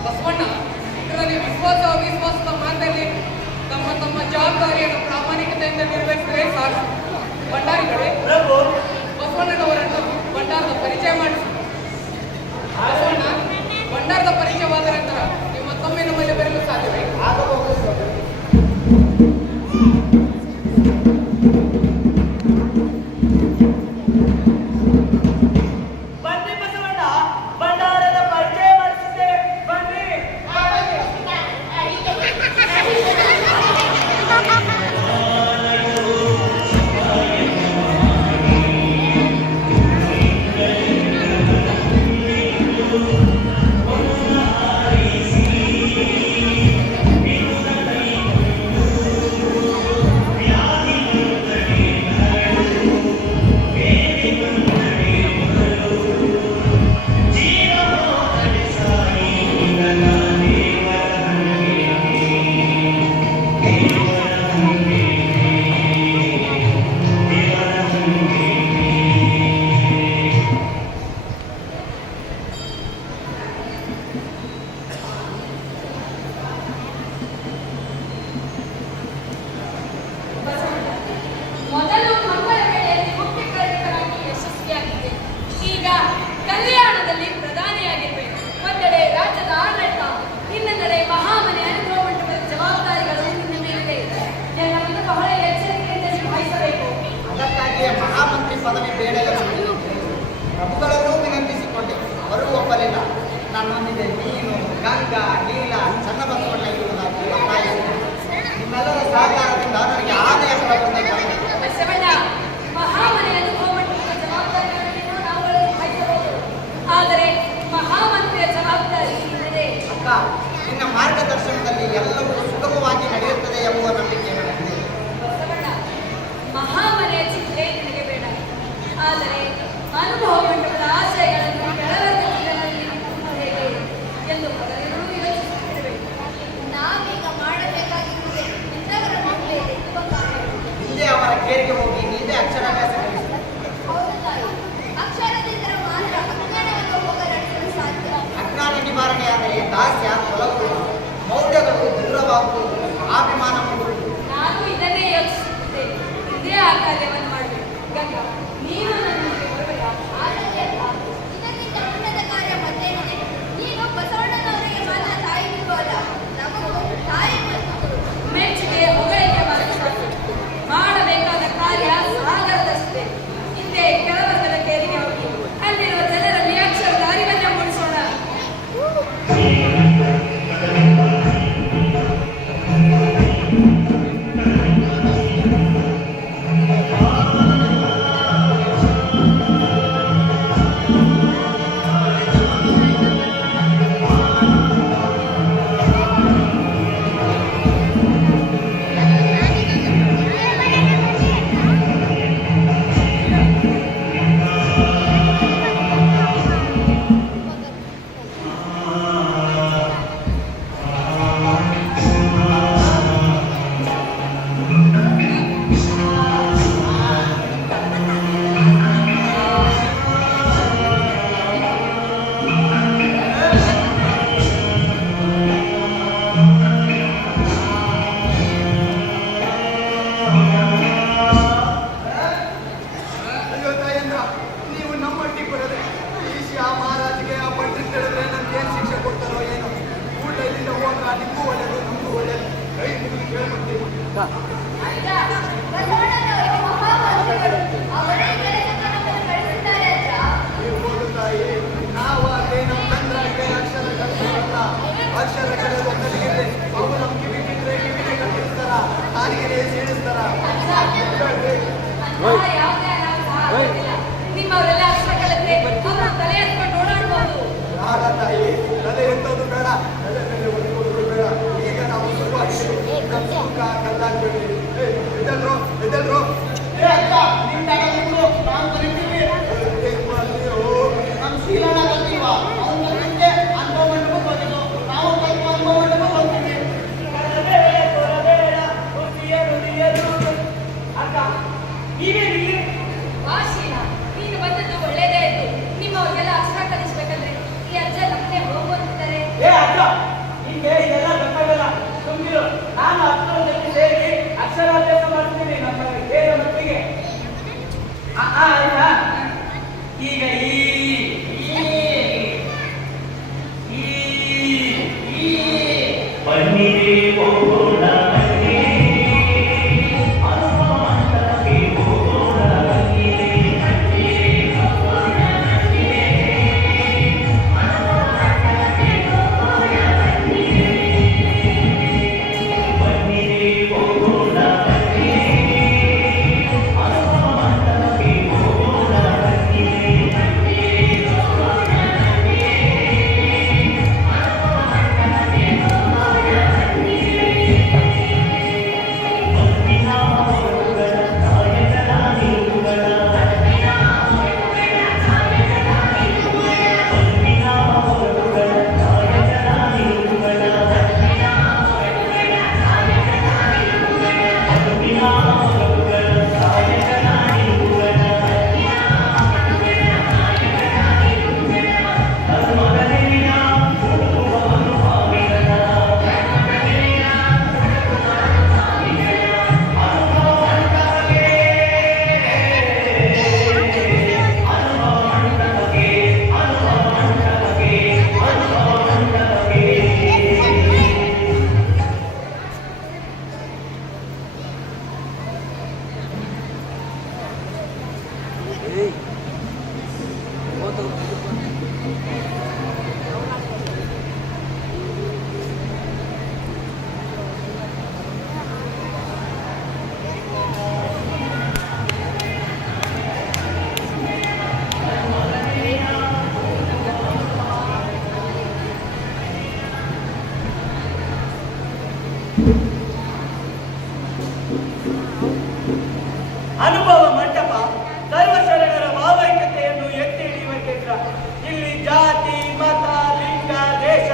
ಬಸವಣ್ಣ, ಇದರಲ್ಲಿ ವಿಶ್ವಾಸ ಅವಿಶ್ವಾಸದ ಮಾತಲ್ಲಿ ತಮ್ಮ ತಮ್ಮ ಜವಾಬ್ದಾರಿಯನ್ನು ಪ್ರಾಮಾಣಿಕತೆಯಿಂದ ನಿರ್ವಹಿಸಿದರೆ ಸಾಕು. ಭಂಡಾರಿಗಳೇ, ಪ್ರಭು, ಬಸವಣ್ಣನವರನ್ನು ಭಂಡಾರದ ಪರಿಚಯ ಮಾಡಿಸಿ. ಬಸವಣ್ಣ, ಭಂಡಾರದ ಪರಿಚಯವಾದ ನಂತರ ನೀವು ಮತ್ತೊಮ್ಮೆ ನಮ್ಮಲ್ಲಿ ಬರಲು ಸಾಧ್ಯವೇ? ಆಗಬಹುದು ಪ್ರಭು. ಬನ್ನಿ ಬಸವಣ್ಣ, ಭಂಡಾರದ ಪರಿಚಯ ಮಾಡಿಸಿದ್ದೆ. ಬನ್ನಿ. ಬಸವಣ್ಣ, ಮೊದಲು ಮಂಗಳ ವೇಳೆಯಲ್ಲಿ ಮುಖ್ಯ ಕಾರ್ಯಕರಾಗಿ ಯಶಸ್ವಿಯಾಗಿದ್ದೆ. ಈಗ ಕಲ್ಯಾಣದಲ್ಲಿ ಪ್ರಧಾನಿಯಾಗಿರ್ಬೇಕು. ಒಂದೆಡೆ ರಾಜ್ಯದ ಆಡಳಿತ, ಇನ್ನೊಂದೆಡೆ ಮಹಾಮನೆ ಅನುಭವ ಮಂಟಪದ ಜವಾಬ್ದಾರಿಗಳು ನಿನ್ನ ಮೇಲಿದೆ. ಎಲ್ಲವನ್ನು ಬಹಳ ಎಚ್ಚರಿಕೆಯಿಂದ ನಿಭಾಯಿಸಬೇಕು. ಅದಕ್ಕಾಗಿಯೇ ಮಹಾಮಂತ್ರಿ ಪದವಿ ಬೇಡ ಎಂದು ಪ್ರಭುಗಳನ್ನೂ ವಿನಂತಿಸಿಕೊಂಡೆ. ಅವರೂ ಒಪ್ಪಲಿಲ್ಲ. ನನ್ನೊಂದಿಗೆ ನೀನು, ಗಂಗಾ, ನೀಲ, ಚನ್ನಬಸವಣ್ಣ ಇರುವುದಾಗಿ ಒತ್ತಾಯಿಸಿದೆ. ನಿಮ್ಮೆಲ್ಲರ ಸಹಕಾರದಿಂದ ನನಗೆ ಆದಾಯ ಬರಬೇಕಾಗಿದೆ. ಬಸವಣ್ಣ, ಮಹಾಮನೆ ಅನುಭವ ಮಂಟಪದ ಜವಾಬ್ದಾರಿಗಳನ್ನು ನಾವುಗಳು ನಿಭಾಯಿಸಬಹುದು. ಆದರೆ ಮಹಾಮಂತ್ರಿಯ ಜವಾಬ್ದಾರಿ ನಿನ್ನದೇ. ಅಕ್ಕ, ನಿನ್ನ ಮಾರ್ಗದರ್ಶನದಲ್ಲಿ ಎಲ್ಲವೂ ಸುಗಮವಾಗಿ ನಡೆಯುತ್ತದೆ ಎಂಬುವ ನಂಬಿಕೆ ನನಗಿದೆ. ಬಸವಣ್ಣ, ಮಹಾಮನೆಯ ಚಿಂತೆ ನಿನಗೆ ಬೇಡ. ಆದರೆ ಅನುಭವ ಮಂಟಪದ ಆಶಯಗಳನ್ನು ಕೆಳವರ್ಗದಲ್ಲಿ ಹೇಗೆ ಎಂದು ಮೊದಲಿಗೂ ಯೋಚಿಸುತ್ತಿರಬೇಕು. ನಾವೀಗ ಮಾಡಬೇಕಾಗಿರುವುದೇ ಇಂಥವರ ಮಕ್ಕಳೇ ಎತ್ತುವ ಕಾರ್ಯ. ಹಿಂದೆ ಅವರ ಕೇರಿಗೆ ಹೋಗಿ ನೀವೇ ಅಕ್ಷರಾಭ್ಯಾಸ ಕಲಿಸಿ. ಹೌದು ತಾಯಿ, ಅಕ್ಷರದಿಂದ ಮಾತ್ರ ಅಜ್ಞಾನವನ್ನು ಹೋಗಲಾಡಿಸಲು ಸಾಧ್ಯ. ಅಜ್ಞಾನ ನಿವಾರಣೆಯಾದರೆ ದಾಸ್ಯ ತೊಲಗುವುದು, ಮೌಲ್ಯಗಳು ದೂರವಾಗುವುದು, ಅಭಿಮಾನ ಮೂಡುವುದು. ನಾನು ಇದನ್ನೇ ಯೋಚಿಸುತ್ತಿದ್ದೇನೆ. ಇದೇ ಆ ಕಾರ್ಯವನ್ನು ಮಾಡಬೇಕು. ಗಂಗಾ, ನೀನು ನನ್ನೊಂದಿಗೆ ಬರಬೇಕಾ? ಇದಕ್ಕಿಂತ ಉನ್ನತ ಕಾರ್ಯ ಮತ್ತೇನಿದೆ? ನೀನು ಬಸವಣ್ಣನವರಿಗೆ ಮಾತ್ರ ತಾಯಿ ಅಲ್ಲ, ನಮಗೂ ತಾಯಿ ಮತ್ತು ಮೆಚ್ಚುಗೆ ಹೊಗಳಿಕೆ ಸಾಕು. ಮಾಡಬೇಕಾದ ಕಾರ್ಯ ಸಾಗರದಷ್ಟೇ. ಹಿಂದೆ ಕೆಳವರ್ಗದ ಕೇರಿಗೆ ಹೋಗಿ ಅಲ್ಲಿರುವ ಜನರಲ್ಲಿ ಅಕ್ಷರದ ಅರಿವನ್ನ ಮೂಡಿಸೋಣ. ನಿಮ್ಮವರೆಲ್ಲ ಅಕ್ಷರ ಕಲಿತ್ರೆ ಅವರು ತಲೆ ಎತ್ಕೊಂಡು ಓಡಾಡ್ಬೋದು. ಆಗ ತಾಯಿ ತಲೆ ಎತ್ತೋದು ಬೇಡ, ತಲೆ ಮೇಲೆ ಹೊತ್ಕೊಳ್ಳೋದು ಬೇಡ. ಈಗ ನಾವು ಶುರುವಾಗಿದ್ದೀವಿ. ಕಲ್ಲಾಗ್ಬೇಡಿ. ಎದ್ದಲ್ರು ಎದ್ದಲ್ರು. ನಮ್ಮ ಶೀಲನ ಕಲ್ತೀವ ಅವನ ಮುಂದೆ ಅನುಭವ ಮಂಟಪ ಬಂದಿದ್ದು ನಾವು ಕಲ್ತು ಅನುಭವ ಮಂಟಪ ಬಂದಿದ್ದೀವಿ. ಅಕ್ಕ ನೀವೇನಿಲ್ಲಿ? ವಾಶೀಲ, ನೀನು ಬಂದದ್ದು ಒಳ್ಳೇದೇ ಆಯ್ತು. ನಿಮ್ಮವ್ರಿಗೆಲ್ಲ ಅಕ್ಷರ ಕಲಿಸ್ಬೇಕಂದ್ರೆ ಈ ಅಜ್ಜ ನಮ್ಮನೆ ಹೋಗುವಂತಿದ್ದಾರೆ. ಏ ಅಕ್ಕ, ನಿಂಗೆ ಇದೆಲ್ಲ ಗೊತ್ತಾಗಲ್ಲ, ಸುಮ್ಮಿರು. ನಾನು ಅಕ್ಷರ ಜೊತೆ ಸೇರಿ ಅಕ್ಷರಾಭ್ಯಾಸ ಮಾಡ್ತೀನಿ ನಮ್ಮ ಬೇರೆ ಮಕ್ಕಳಿಗೆ. ಆಯ್ತಾ? ಈಗ ಅನುಭವ ಮಂಟಪ ಸರ್ವಶರಣರ ಭಾವೈಕ್ಯತೆಯನ್ನು ಎತ್ತಿ ಹಿಡಿಯುವ ಕೇಂದ್ರ. ಇಲ್ಲಿ ಜಾತಿ, ಮತ, ಲಿಂಗ, ದೇಶ,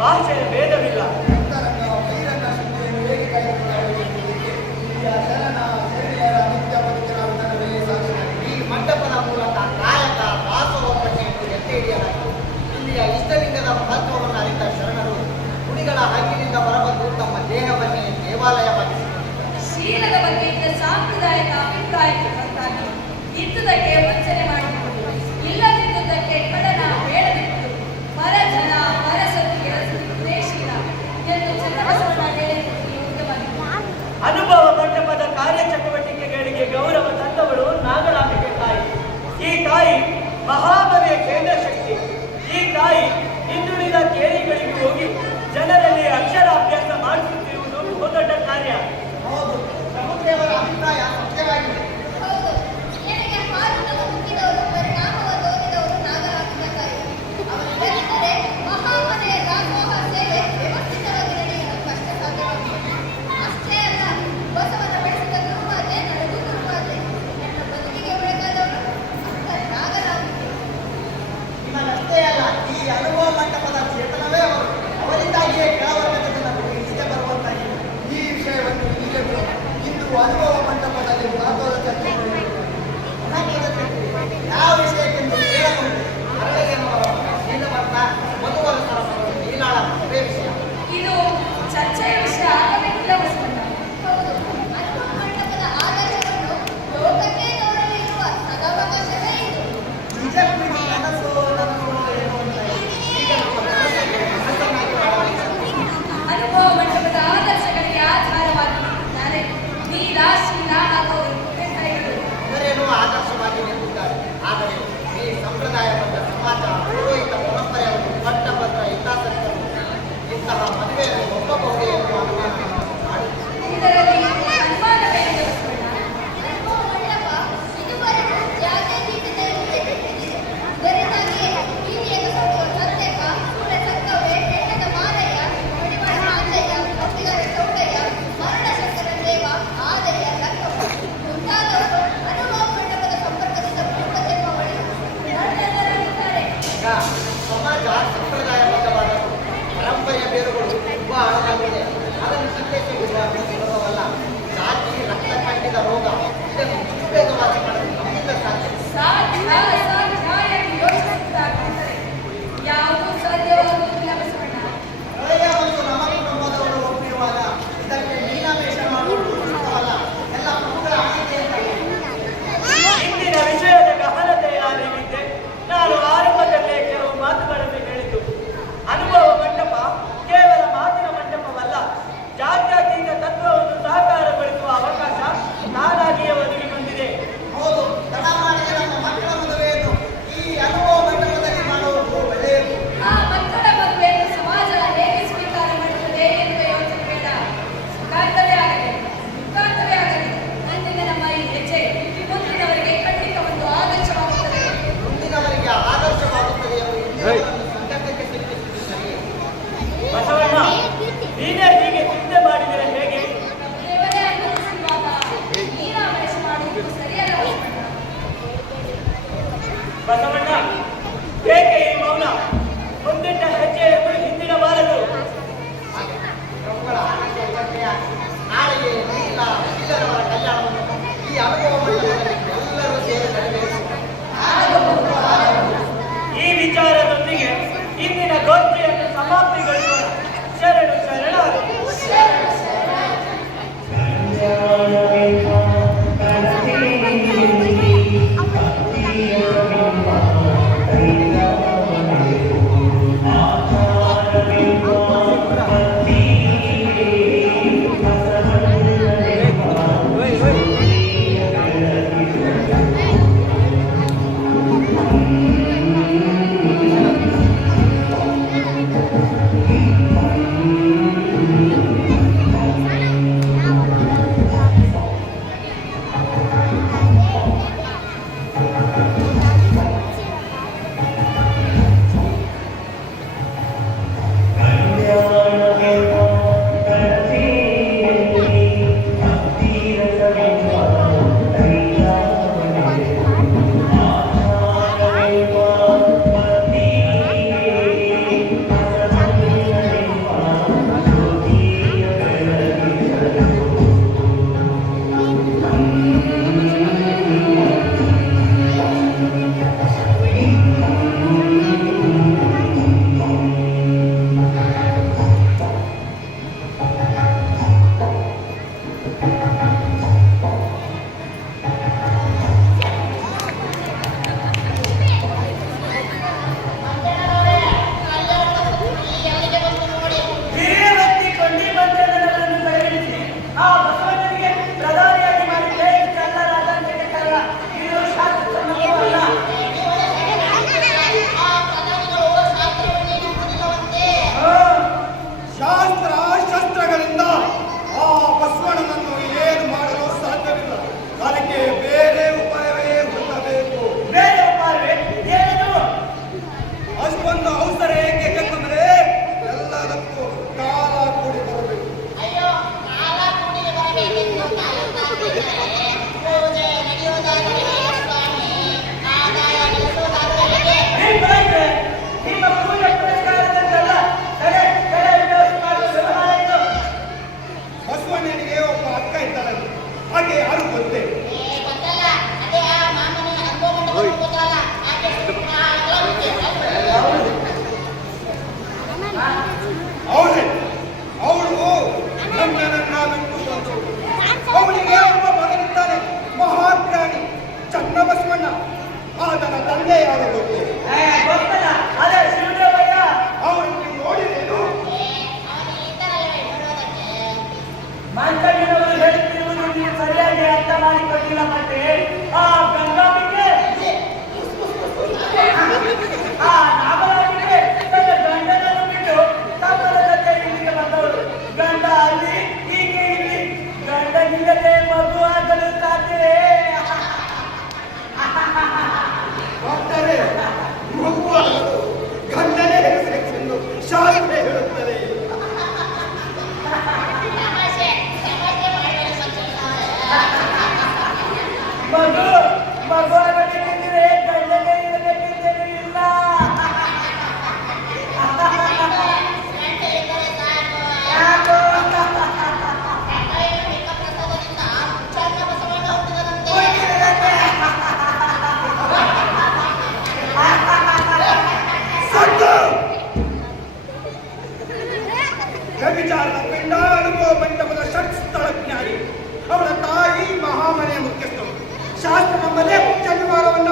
ಭಾಷೆಯ ಭೇದವಿಲ್ಲ. ಅಂತರಂಗ ಬಹಿರಂಗ ಶಕ್ತಿಯನ್ನು ಹೇಗೆ ಕಾಯ್ದುಕೊಳ್ಳಬೇಕು ಎಂಬುದಕ್ಕೆ ಇಲ್ಲಿಯ ಶರಣ ಶರಣೆಯರ ನಿತ್ಯ ಬದುಕಿನ ವಿಧಾನವೇ ಸಾಕ್ಷಿಯಾಗಿದೆ. ಈ ಮಂಟಪದ ಮೂಲಕ ಕಾಯಕ ದಾಸೋಹವನ್ನು ಎತ್ತಿ ಹಿಡಿಯಲಾಗಿದೆ. ಇಲ್ಲಿಯ ಇಷ್ಟಲಿಂಗದ ಮಹತ್ವವನ್ನು ಅರಿತ ಶರಣರು ಗುಡಿಗಳ ಹಕ್ಕಿನಿಂದ ಹೊರಬಂದು ತಮ್ಮ ದೇಹವನ್ನೇ ದೇವಾಲಯವಾಗಿಸಿಕೊಂಡಿದ್ದಾರೆ. ಶೀಲದ ಬಗ್ಗೆ ಇದ್ದ ಸಾಂಪ್ರದಾಯಿಕ ಅಭಿಪ್ರಾಯಕ್ಕೆ ಹೊರತಾಗಿ ಇದ್ದುದಕ್ಕೆ ವಂಚನೆ ಮಾಡಿಕೊಂಡು ಇಲ್ಲದಿದ್ದುದಕ್ಕೆ ಕಡನ ಹೇಳದಿತ್ತು. ಪರಜನ ಪರಸತಿಗೆ ಉದ್ದೇಶಿಲ್ಲ ಎಂದು ಚನ್ನಬಸವಣ್ಣ ಹೇಳಿರುವುದು ಯೋಗ್ಯವಾಗಿದೆ. ಅನುಭವ ಮಂಟಪದ ಕಾರ್ಯಚಟುವಟಿಕೆಗಳಿಗೆ ಗೌರವ ತಂದವಳು ನಾಗರಾಂಬಿಕೆ ತಾಯಿ. ಈ ತಾಯಿ ಮಹಾಬಲಿಯ ಕೇಂದ್ರ ಶಕ್ತಿ. ಈ ತಾಯಿ ಹಿಂದುಳಿದ ಕೇರಿಗಳಿಗೆ ಹೋಗಿ ಜನರಲ್ಲಿ ಅಕ್ಷರಾಭ್ಯಾಸ ಮಾಡಿಸುತ್ತಿರುವುದು ಬಹುದೊಡ್ಡ ಕಾರ್ಯ. ಹೌದು, ಪ್ರಭುದೇವರ ಅಭಿಪ್ರಾಯ ಸತ್ಯವಾಗಿದೆ. ಹೌದು, ನನಗೆ ಹಾಲನ್ನು ಮುಟ್ಟಿದವರು ಪರಿಣಾಮವನ್ನು ಓದಿದವರು ನಾಗರಾಂಬಿಕೆತಾಯಿ. ಅವರಿಲ್ಲದಿದ್ದರೆ ಮಹಾಮನೆಯ ದಾಸೋಹ ಸೇವೆ ವ್ಯವಸ್ಥಿತವಾಗಿ ನಡೆಯಲು ಕಷ್ಟ ಸಾಧ್ಯವಾಗಿದೆ. ಅಷ್ಟೇ ಅಲ್ಲ, ಬಸವನ ಬೆಳೆಸಿದ ಗುರುಮಾತೆ ನನಗೂ ಗುರುಮಾತೆ. ನನ್ನ ಬದುಕಿಗೆ ಬೆಳಕಾದವರು ಅಕ್ಕ ನಾಗರಾಂಬಿಕೆ. ನಿಮಗಷ್ಟೇ ಅಲ್ಲ, ಈ ಅನುಭವ ಮಂಟಪದ ಚೇತನವೇ ಅವರು. ಅವರಿಂದಾಗಿಯೇ ಕೆಳವರ್ಗದ ಜನರು ಇಲ್ಲಿಗೆ ಬರುವಂತಾಗಿದೆ. ಈ ವಿಷಯವನ್ನು ಇಲ್ಲಿಗೆ ಬಿಡೋಣ. ಇಂದು ಅನುಭವ ಮಂಟಪದ ಬಸವಣ್ಣ, ಏಕೆ ಈ ಮೌನ? ಮುಂದಿಟ್ಟ ಹೆಜ್ಜೆ ಹಿಂದಿನ ಬಾರದು. ಪ್ರಭುಗಳ ಆನಂದ ಇದ್ದಂತೆಯ ನಾಳೆಗೆ ನೀಲ ಇಲ್ಲದವರ ಕಲ್ಯಾಣವನ್ನು ಈ ಅನುಭವ ಮಂಟಪದಲ್ಲಿ ಎಲ್ಲರೂ ಸೇರಿ ನೆರವೇರಿಸುವ ಈ ವಿಚಾರದೊಂದಿಗೆ ಇಂದಿನ ಗೋಷ್ಠಿಯನ್ನು ಸಮಾಪ್ತಿಗೊಳಿಸೋಣ. ಶರಣು ಶರಣಾರ್ಥಿ. ಅವನಿಗೆ ಒಬ್ಬ ಮಗನಿದ್ದಾನೆ, ಮಹಾಜ್ಞಾನಿ ಚನ್ನಬಸವಣ್ಣ. ಆತನ ತಂದೆ ಯಾರು ಗೊತ್ತೇ? ಅವನಿಗೆ ನೋಡಿದೇನು? ಮಂತ್ರಿಯವರು ಹೇಳುತ್ತಿರುವುದು ನೀವು ಸರಿಯಾಗಿ ಅರ್ಥ ಮಾಡಿಕೊಂಡಿಲ್ಲ. ಮತ್ತೆ ಆ ಗಂಗಾಂಬಿಕೆ, ಆ ನಾಗರಾಂಬಿಕೆ ತನ್ನ ಗಂಡನನ್ನು ಬಿಟ್ಟು ತಮ್ಮನ ಜೊತೆ ಇಲ್ಲಿಗೆ ಬಂದವಳು. ಗಂಡ ಅಲ್ಲಿ, ಹೀಗೆ ಇಲ್ಲಿ. ಗಂಡನಿಲ್ಲದೆ ಮಗು ಆಗಲು ಸಾಧ್ಯವೇ? ಡಾಕ್ಟರೇ, ಮಗುವಾಗಲು ಗಂಡನೇ ಹೆಸರೆಂದು ಶಾಸ್ತ್ರ ಹೇಳುತ್ತದೆ. ಮಗು ಆಗಬೇಕಿದ್ರೆ ಗಂಡನೇ ಇರಬೇಕಿದ್ದೇನೆ ಇಲ್ಲ. ಯಾಕೋ ವ್ಯಭಿಚಾರದ ಪಿಂಡ ಅನುಭವ ಮಂಟಪದ ಷಟ್ಸ್ಥಳ ಜ್ಞಾನಿ. ಅವಳ ತಾಯಿ ಮಹಾಮನೆಯ ಮುಖ್ಯಸ್ಥರು. ಶಾಸ್ತ್ರ ನಮ್ಮಲ್ಲೇ ಶನಿವಾರವನ್ನು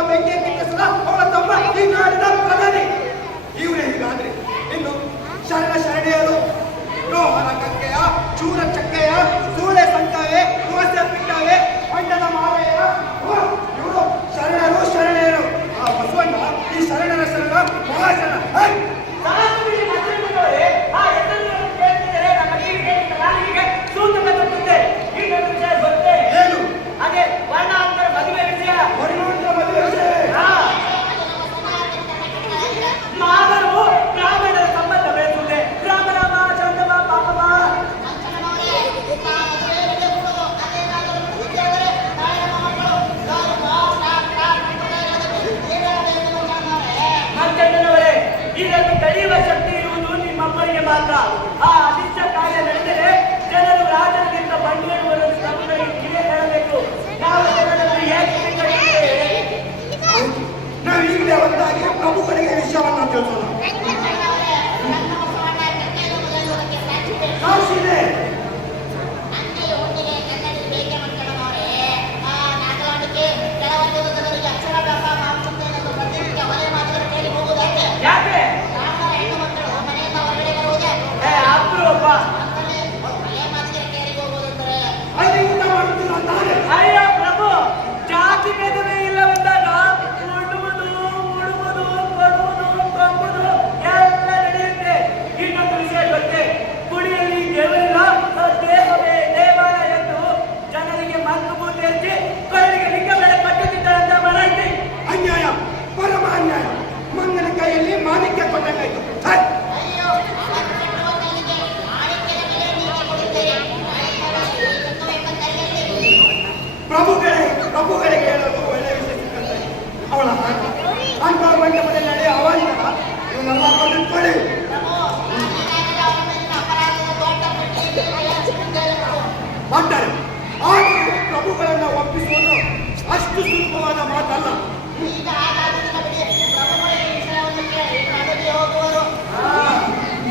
ಮಾತ್ರ ಆ ಅನಿಷ್ಟ ಕಾರ್ಯ ನಡೆದರೆ ಜನರು ರಾಜನಿಗಿಂತ ಬಂಡಿಯವರು ನಮ್ಮಲ್ಲಿ ಕಿವಿಯ ಹೇಳಬೇಕು. ನಾವು ಜನರನ್ನು ಹೇಗೆ ಬಿಟ್ಟುಕೊಡುತ್ತೇವೆ? ನಾವು ಈಗಲೇ ಒಂದಾಗಿ ಪ್ರಭುಗಳಿಗೆ ವಿಷಯವನ್ನು ತಿಳಿಸೋಣ. ಸಾಕ್ಷಿದೆ. ಯಾಕೆ ಅಪರೂಪ ಅಲ್ಲಿ ಊಟ ಮಾಡುತ್ತಿಲ್ಲ ಅಂತಾರೆ. ಅಯ್ಯೋ ಪ್ರಭು, ಜಾತಿ ಭೇದವೇ ಇಲ್ಲವೆಂದಾಗ ಉಣ್ಣುವುದು ಉಡುವುದು ಕೊಡುವುದು ಕೊಂಬುದು ಎಲ್ಲ ನಡೆಯುತ್ತೆ. ಇನ್ನೊಂದು ವಿಷಯ ಗೊತ್ತೇ, ಕುಡಿಯಲ್ಲಿ ದೇವರಿಲ್ಲ, ದೇಹವೇ ದೇವಾಲಯ ಎಂದು ಜನರಿಗೆ ಮಂಕು ಬೂತಿ ಹಚ್ಚಿ ಕೊರಳಿಗೆ ಲಿಂಗ ಬೆಳೆ ಕಟ್ಟುತ್ತಿದ್ದಾರಂತ ಮರಾಠಿ. ಅನ್ಯಾಯ, ಪರಮ ಅನ್ಯಾಯ. ಮಂಗನ ಕೈಯಲ್ಲಿ ಮಾಣಿಕ್ಯ ಕೊಟ್ಟಂಗಾಯ್ತು. ಪ್ರಭುಗಳಿಗೆ ಹೇಳೋದು ಒಳ್ಳೆಯ ವಿಷಯ ಸಿಕ್ಕಂತೆ. ಅವಳ ಅಂತ ಮಂಟಪದಲ್ಲಿ ನಡೆಯ ಅವಾಜಿನ ಇವನ್ನೆಲ್ಲ ಕೊಂದಿಟ್ಕೊಳ್ಳಿ. ಮಾಡ್ತಾರೆ. ಆದರೂ ಪ್ರಭುಗಳನ್ನು ಒಪ್ಪಿಸುವುದು ಅಷ್ಟು ಸುಲಭವಾದ ಮಾತಲ್ಲ.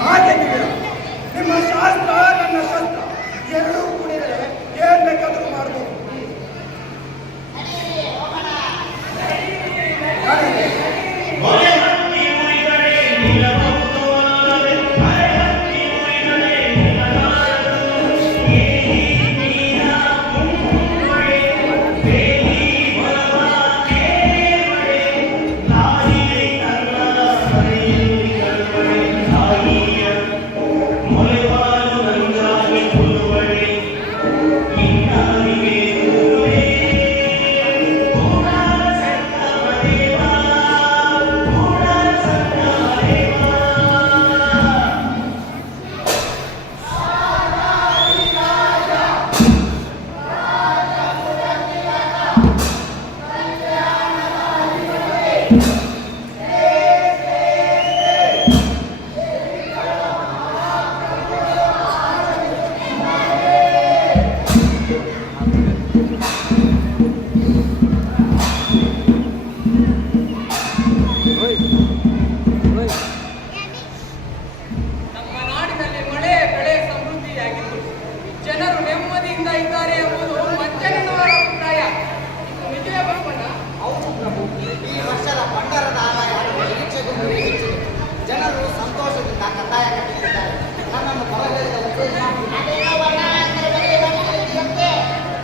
ಹಾಗೆ ನಿಮ್ಮ ಶಾಸ್ತ್ರ ನನ್ನ ಶಸ್ತ್ರ ಎರಡೂ ಕೂಡಿದರೆ ಏನ್ ಬೇಕಾದರೂ ಮಾಡಬಹುದು. ನಮ್ಮ ನಾಡಿನಲ್ಲಿ ಮಳೆ ಬೆಳೆ ಸಮೃದ್ಧಿಯಾಗಿದ್ದು ಜನರು ನೆಮ್ಮದಿಯಿಂದ ಇದ್ದಾರೆ ಎಂಬುದು ವಂಚನೆಯವರ ಅಭಿಪ್ರಾಯ. ನಿಜವೇ ಬಸವಣ್ಣ? ಹೌದು ಪ್ರಭು, ಈ ವರ್ಷದ ಭಂಡಾರದ ಆದಾಯ ನಿರೀಕ್ಷೆಗೂ ಹೆಚ್ಚಿದೆ. ಜನರು ಸಂತೋಷದಿಂದ ಕಂದಾಯ ಕಟ್ಟಿದ್ದಾರೆ. ನನ್ನನ್ನು ಹೊರಗೆಳೆದ ಉದ್ದೇಶ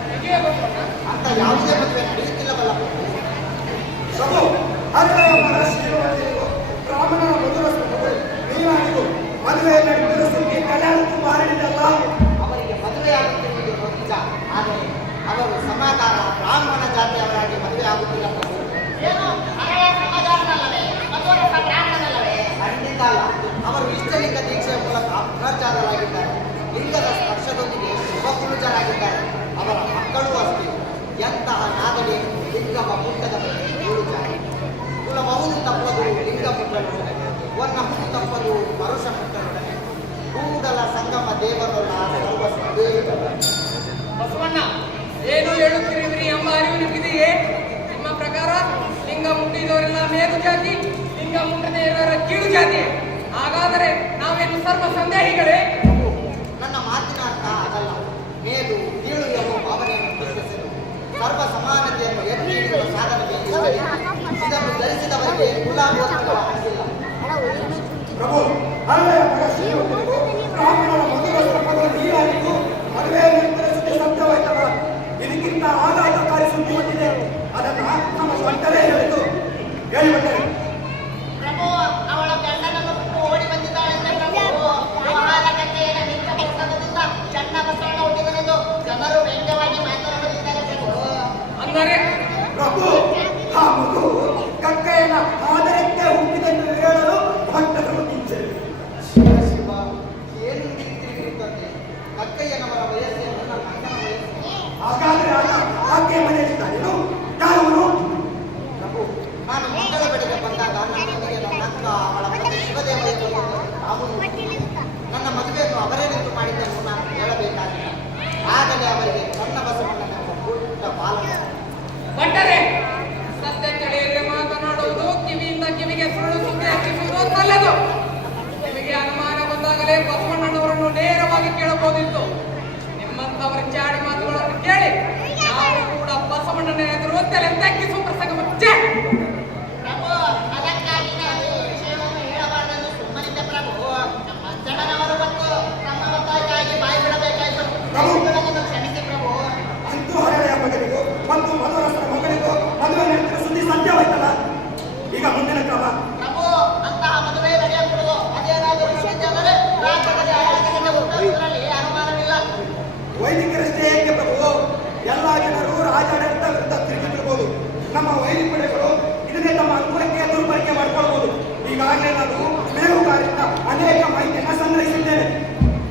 ನಿಜವೇ ಬಸವಣ್ಣ? ಅಂತ ಯಾವುದೇ ಮದುವೆ ನಡೆಯುತ್ತಿಲ್ಲವಲ್ಲ ಪ್ರಭು. ಪ್ರಭು, ಹರಿಯ ಮನಸ್ಸಿರುವವರಿಗೂ ಬ್ರಾಹ್ಮಣರ ಮಧುರ ಸ್ವಭಾವ ನೀನಾಗಿರು. ಮದುವೆಯಲ್ಲಿ ನಡೆದ ಸುದ್ದಿ ಕಲ್ಯಾಣ ತುಂಬ ಹರಡಿದಲ್ಲ. ಅವರಿಗೆ ಮದುವೆಯಾಗುತ್ತಿರುವುದು ನಿಜ. ಆದರೆ ಅವರು ಸಮಾಧಾನ ಬ್ರಾಹ್ಮಣ ಜಾತಿಯವರಾಗಿ ಮದುವೆ ಆಗುತ್ತಿಲ್ಲ ಪ್ರಭು. ಖಂಡಿತ ಅಲ್ಲ. ಅವರು ಇಷ್ಟಲಿಂಗ ದೀಕ್ಷೆಯ ಮೂಲಕ ಪುನರ್ಜಾತರಾಗಿದ್ದಾರೆ. ಲಿಂಗದ ಸ್ಪರ್ಶದೊಂದಿಗೆ ಶುಭಪುರುಷರಾಗಿದ್ದಾರೆ. ಅವರ ಮಕ್ಕಳೂ ಅಷ್ಟೇ. ಎಂತಹ ನಾದಡಿ ಲಿಂಗಮ ಮುಟ್ಟದ ಏಳು ಜಾತಿ. ಕುಲಬಹುದು ತಪ್ಪದು ಲಿಂಗ ಮುಟ್ಟಲೊಡನೆ, ಒನ್ನ ಹುಟ್ಟು ತಪ್ಪದು ಪರುಷ ಮುಟ್ಟಲೊಡನೆ, ಕೂಡಲ ಸಂಗಮ ದೇವರಲ್ಲ ಸರ್ವ ಸಂದೇಹಗಳ. ಬಸವಣ್ಣ, ಏನು ಹೇಳುತ್ತಿರುವಿರಿ ಎಂಬ ಅರಿವು ನಿಮಗಿದೆಯೇ? ನಿಮ್ಮ ಪ್ರಕಾರ ಲಿಂಗ ಮುಟ್ಟಿದವರೆಲ್ಲ ಮೇಲು ಜಾತಿ, ಲಿಂಗ ಮುಟ್ಟದೆ ಇರೋರ ಕೀಳು ಜಾತಿ. ಹಾಗಾದರೆ ನಾವೇನು ಸರ್ವ ಸಂದೇಹಿಗಳೇ? ನನ್ನ ಮಾತಿನ ಅರ್ಥ ಅದಲ್ಲ. ಮೇಲು ಕೀಳು ಎಂಬ ಭಾವನೆಯನ್ನು ಪ್ರಶ್ನಿಸಲು ಸರ್ವ ಸಮಾನತೆಯನ್ನು ಎತ್ತಿ ಹಿಡಿಯುವ ಸಾಧನವೇ ಇದನ್ನು ಧರಿಸಿದವರಿಗೆ ಕುಲ ಗೋತ್ರ ಹಂಗಿಲ್ಲ. ಪ್ರಭು, ಹರಿಯ ಮನಸ್ಸಿರುವವರಿಗೂ ಬ್ರಾಹ್ಮಣರ ಮಧುರ ಸ್ವಭಾವ ನೀನಾಗಿರು. ಮದುವೆ ನಿರ್ಧರಿಸಿದ ಸತ್ಯವಾಯ್ತವ. ಇದಕ್ಕಿಂತ ಆಘಾತಕಾರಿ ಸುದ್ದಿ ಹೊಂದಿದೆ. ಅದನ್ನ ನಮ್ಮ ಸ್ವಂತರೇ ಹೇಳಿತು. ಹೇಳಿ ಬಂದರೆ ಪ್ರಭು, ಅವಳ ಗಂಡನನ್ನು ಬಿಟ್ಟು ಓಡಿ ಬಂದಿದ್ದಾಳೆಂದ್ರೆ ಪ್ರಭು, ವ್ಯವಹಾರ ಕಥೆಯ ನಿತ್ಯ ಪುಸ್ತಕದಿಂದ ಚೆನ್ನ ಬಸವಣ್ಣ ಹುಟ್ಟಿದನೆಂದು ಜನರು ವ್ಯಂಗ್ಯವಾಗಿ ಮಾತನಾಡುತ್ತಿದ್ದಾರೆ ಪ್ರಭು. ಅಂದರೆ ಪ್ರಭು, ಆ ಮಗು ಕಕ್ಕೆಯನ್ನ ಆದರಂತೆ ಹುಟ್ಟಿದೆಂದು ಹೇಳಲು ಭಕ್ತರು ನಿಂತಿದೆ. ಶಿವ ಶಿವ ಸೇರಿಪಡೆಗಳು ಇದನ್ನೇ ತಮ್ಮ ಅನುಕೂಲಕ್ಕೆ ದುರ್ಬಳಕೆ ಮಾಡಿಕೊಳ್ಳಬಹುದು. ಈಗಾಗಲೇ ನಾನು ಬೇಹುಗಾರಿಂದ ಅನೇಕ ಮಾಹಿತಿಯನ್ನು ಸಂಗ್ರಹಿಸಿದ್ದೇನೆ.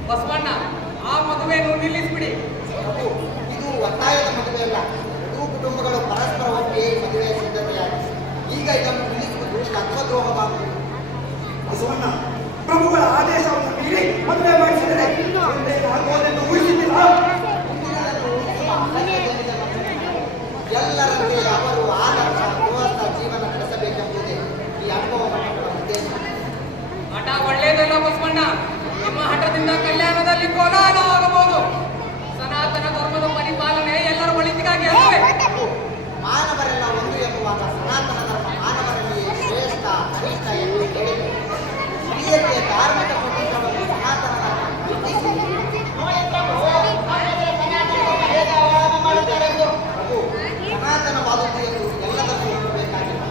ಬಸವಣ್ಣ, ಆ ಮದುವೆಯನ್ನು ನಿಲ್ಲಿಸ್ಬಿಡಿ. ಪ್ರಭು, ಇದು ಒತ್ತಾಯದ ಮದುವೆ ಅಲ್ಲ. ಎರಡೂ ಕುಟುಂಬಗಳು ಪರಸ್ಪರ ಒಟ್ಟಿಗೆ ಮದುವೆ ಸಿದ್ಧತೆಯಾಗಿದೆ. ಈಗ ಇದನ್ನು ನಿಲ್ಲಿಸುವುದು ತತ್ವದ್ರೋಹವಾಗುವುದು. ಬಸವಣ್ಣ, ಪ್ರಭುಗಳ ಆದೇಶವನ್ನು ಮೀರಿ ಮದುವೆ ಮಾಡಿಸಿದರೆ ಆಗುವುದೆಂದು ಊಹಿಸಿದ್ದಿಲ್ಲ. ಎಲ್ಲರಂತೆ ಅವರು ಆದರ್ಶ ಗೃಹಸ್ಥ ಜೀವನ ನಡೆಸಬೇಕೆಂಬುದೇ ಈ ಅನುಭವ ಮಂಟಪದ ಉದ್ದೇಶ. ಹಠ ಒಳ್ಳೆಯದಲ್ಲ ಬಸವಣ್ಣ. ನಿಮ್ಮ ಹಠದಿಂದ ಕಲ್ಯಾಣದಲ್ಲಿ ಕೋಲಾಹಲ ಆಗಬಹುದು. ಸನಾತನ ಧರ್ಮದ ಪರಿಪಾಲನೆ ಎಲ್ಲರ ಒಳಿತಿಗಾಗಿ ಅಲ್ಲವೇ? ಮಾನವರೆಲ್ಲ ಒಂದು ಎನ್ನುವಾಗ ಸನಾತನ ಧರ್ಮ ಮಾನವರಲ್ಲಿ ಶ್ರೇಷ್ಠ ಕನಿಷ್ಠ ಎಂದು ಹೇಳಿದೆ. ಸ್ತ್ರೀಯರಿಗೆ ಧಾರ್ಮಿಕ ಸ್ವತಂತ್ರವನ್ನು ಸನಾತನ ಧರ್ಮ ಕಲ್ಪಿಸಿದೆ. ಪ್ರಭು, ಸನಾತನವಾದುದು ಎಂದು ಎಲ್ಲದಕ್ಕೂ ಒಪ್ಪಬೇಕಾಗಿಲ್ಲ.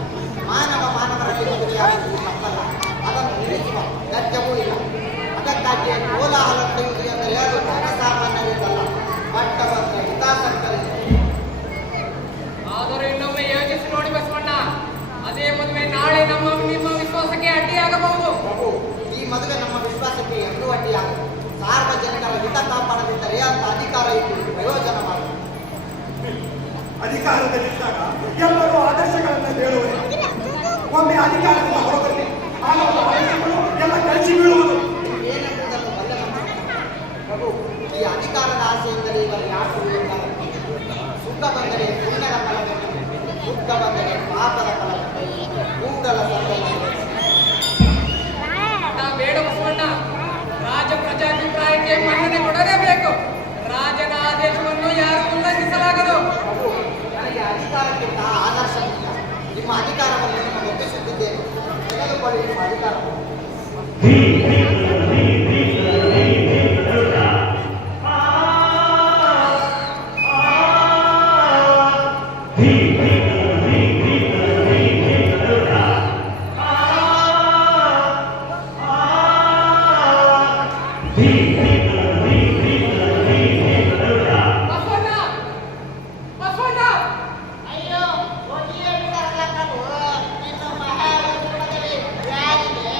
ಮಾನವರಲ್ಲಿ ಮದುವೆಯಾಗುವುದು ತಪ್ಪಲ್ಲ. ಅದನ್ನು ನಿಲ್ಲಿಸುವ ಅಗತ್ಯವೂ ಇಲ್ಲ. ಅದಕ್ಕಾಗಿಯೇ ಕೋಲಾಹಲ ನಡೆಯುವುದು ಎಂದರೆ ಅದು ಜನಸಾಮಾನ್ಯರಿಂದಲ್ಲ, ಬಟ್ಟಬಂದ ಹಿತಾಸಕ್ತರಿಂದ. ಆದರೂ ಇನ್ನೊಮ್ಮೆ ಯೋಚಿಸಿ ನೋಡಿ ಬಸವಣ್ಣ. ಅದೇ ಮದುವೆ ನಾಳೆ ನಿಮ್ಮ ವಿಶ್ವಾಸಕ್ಕೆ ಅಡ್ಡಿಯಾಗಬಹುದು. ಪ್ರಭು, ಈ ಮದುವೆ ನಮ್ಮ ವಿಶ್ವಾಸಕ್ಕೆ ಎಂದೂ ಅಡ್ಡಿಯಾಗದು. ಸಾರ್ವಜನಿಕರ ಹಿತ ಕಾಪಾಡದಿದ್ದರೆ ಅಂತ ಅಧಿಕಾರ ಇಟ್ಟು ಪ್ರಯೋಜನವಾಗುವುದು. ಅಧಿಕಾರದಲ್ಲಿದ್ದಾಗ ಎಲ್ಲರೂ ಆದರ್ಶಗಳನ್ನು ಹೇಳುವರು. ಒಮ್ಮೆ ಅಧಿಕಾರದಿಂದ ಹೊರಬರಲಿ, ಆಗ ಆದರ್ಶಗಳು ಎಲ್ಲ ಕಳಚಿ ಬೀಳುವುದು. ಏನೆಂಬುದನ್ನು ಬಲ್ಲವನು. ಪ್ರಭು, ಈ ಅಧಿಕಾರದ ಆಸೆಯಿಂದಲೇ ಇವರು ಯಾರು ಎಂದಾಗ ಸುಖ ಬಂದರೆ ಪುಣ್ಯದ ಫಲವನ್ನು, ದುಃಖ ಬಂದರೆ ಪಾಪದ ಫಲವನ್ನು, ಕೂಡಲ ಬೇಡ ಬಸವಣ್ಣ. ರಾಜ ಪ್ರಜಾಭಿಪ್ರಾಯಕ್ಕೆ ಮನ್ನಣೆ ಕೊಡಲೇಬೇಕು. ರಾಜನ ಆದೇಶವನ್ನು ಯಾರು ಉಲ್ಲಂಘಿಸಲಾಗದು. ನನಗೆ ಅಧಿಕಾರಕ್ಕಿಂತ ಆದರ್ಶ ಮುಖ್ಯ. ನಿಮ್ಮ ಅಧಿಕಾರವನ್ನು ನಿಮಗೆ ಒಪ್ಪಿಸುತ್ತಿದ್ದೇನೆ. ತೆಗೆದುಕೊಳ್ಳಿ ನಿಮ್ಮ ಅಧಿಕಾರವನ್ನು. ಅಯ್ಯೋ, ಹೋಗಿಯೇ ಬಿಡಲ್ಲ ಪ್ರಭು. ಇನ್ನು ಮಹಾರಾಜರ ಮದುವೆ ಯಾರಿಗೆ?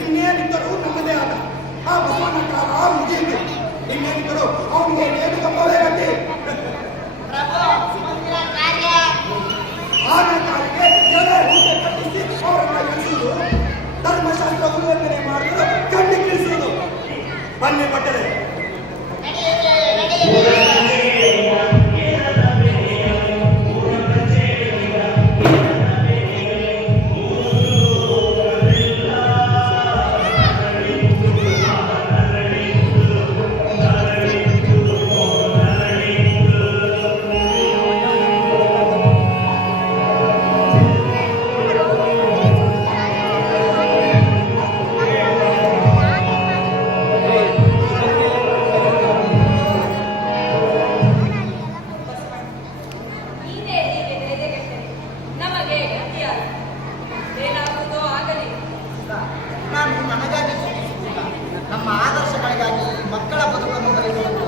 ಇನ್ನೇನಿದ್ದರೂ ನಮ್ಮದೇ ಆದ ಆ ಬಸವಣ್ಣ ಕಾಲ ಮುಗಿಯಿತು. ಇನ್ನೇನಿದ್ದರೂ ಅವನಿಗೆ ಏನು ತಪ್ಪವೇ ಗಟ್ಟಿ. ಪ್ರಭು, ಮುಂದಿನ ಕಾರ್ಯ ಆದ ಕಾಲಕ್ಕೆ ಎಲೆ ಊಟ ಕಟ್ಟಿಸಿ ಅವರನ್ನ ಇಳಿಸುವುದು, ಧರ್ಮಶಾಸ್ತ್ರ ಉಲ್ಲಂಘನೆ ಮಾಡುವುದು, ಖಂಡಿಸುವುದು. ಬನ್ನಿ ಪಟ್ಟರೆ ನಡೆಯಿರಿ. ನೀನೇ ಹೀಗೆ ಧೈರ್ಯಗೆಟ್ಟರೆ ನಮಗೆ ಗತಿಯಾಗ ಏನಾಗುವುದೋ ಆಗಲಿ. ನಾನು ನನಗಾಗಿ ಚಿಂತಿಸುತ್ತಿಲ್ಲ. ನಮ್ಮ ಆದರ್ಶಗಳಿಗಾಗಿ ಮಕ್ಕಳ ಬದುಕನ್ನು ಬರೆಯುವುದು.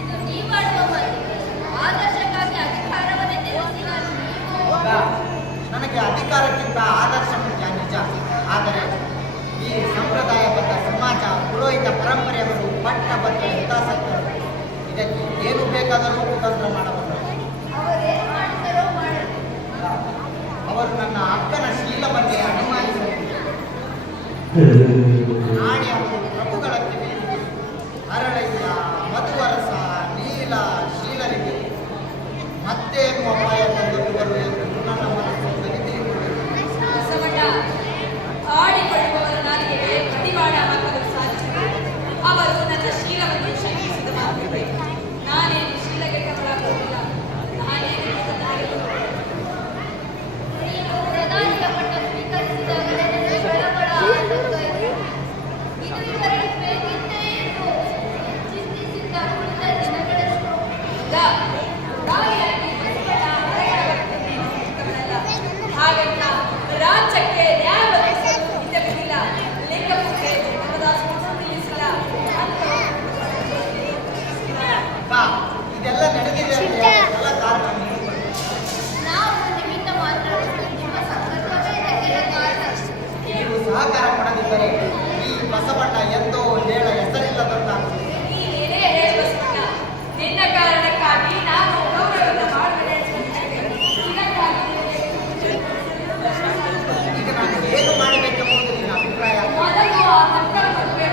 ಇದು ನೀ ಮಾಡುವ ಮಾತು. ಆದರ್ಶಕ್ಕಾಗಿ ಅಧಿಕಾರವನ್ನೇ ತ್ಯಜಿಸಿದ ನೀವು. ನನಗೆ ಅಧಿಕಾರಕ್ಕಿಂತ ಆದರ್ಶ ಮುಖ್ಯ ನಿಜ. ಆದರೆ ಈ ಸಂಪ್ರದಾಯಬದ್ಧ ಸಮಾಜ, ಪುರೋಹಿತ ಪರಂಪರೆಯವರು ಪಟ್ಟಬದ್ಧ ಹಿತಾಸಕ್ತರು. ಇದಕ್ಕೆ ಏನು ಬೇಕಾದರೂ ಕುತಂತ್ರ ಮಾಡಬಲ್ಲರು. ಅವರೇನು ಮಾಡುತ್ತಾರೋ ಮಾಡಲಿ. ಅವರು ನನ್ನ ಅಕ್ಕನ ಶೀಲವನ್ನೇ ಅನುಮಾನಿಸಲಿಲ್ಲ. ನಾಳೆ ಅವರು ಪ್ರಭುಗಳ ಕಿವಿಯಲ್ಲಿ ಹರಳಯ್ಯ, ಮಧುವರಸ, ನೀಲ, ಶೀಲರಿಗೆ ಮತ್ತೇನು ಅಪಾಯ ತಂದೊಡ್ಡುವರು ಎಂದು ನನ್ನ ಮನಸ್ಸು ಬರಿದಿರುವುದು. ಬಸವಣ್ಣ, ನೋಡಿದರೆ ಈ ಬಸವಣ್ಣ ಎಂದೋ ಹೇಳ ಹೆಸರಿಲ್ಲದಂತಾಗುತ್ತದೆ. ನೀನೇನೇ ಹೇಳು ಬಸವಣ್ಣ, ನಿನ್ನ ಕಾರಣಕ್ಕಾಗಿ ನಾನು ಗೌರವದ ಮಾಡುವೆ. ಈಗ ನಾನು ಏನು ಮಾಡಬೇಕೆಂಬುದು ನಿನ್ನ ಅಭಿಪ್ರಾಯ? ಮೊದಲು ಆ ಮಂತ್ರ ಮದುವೆ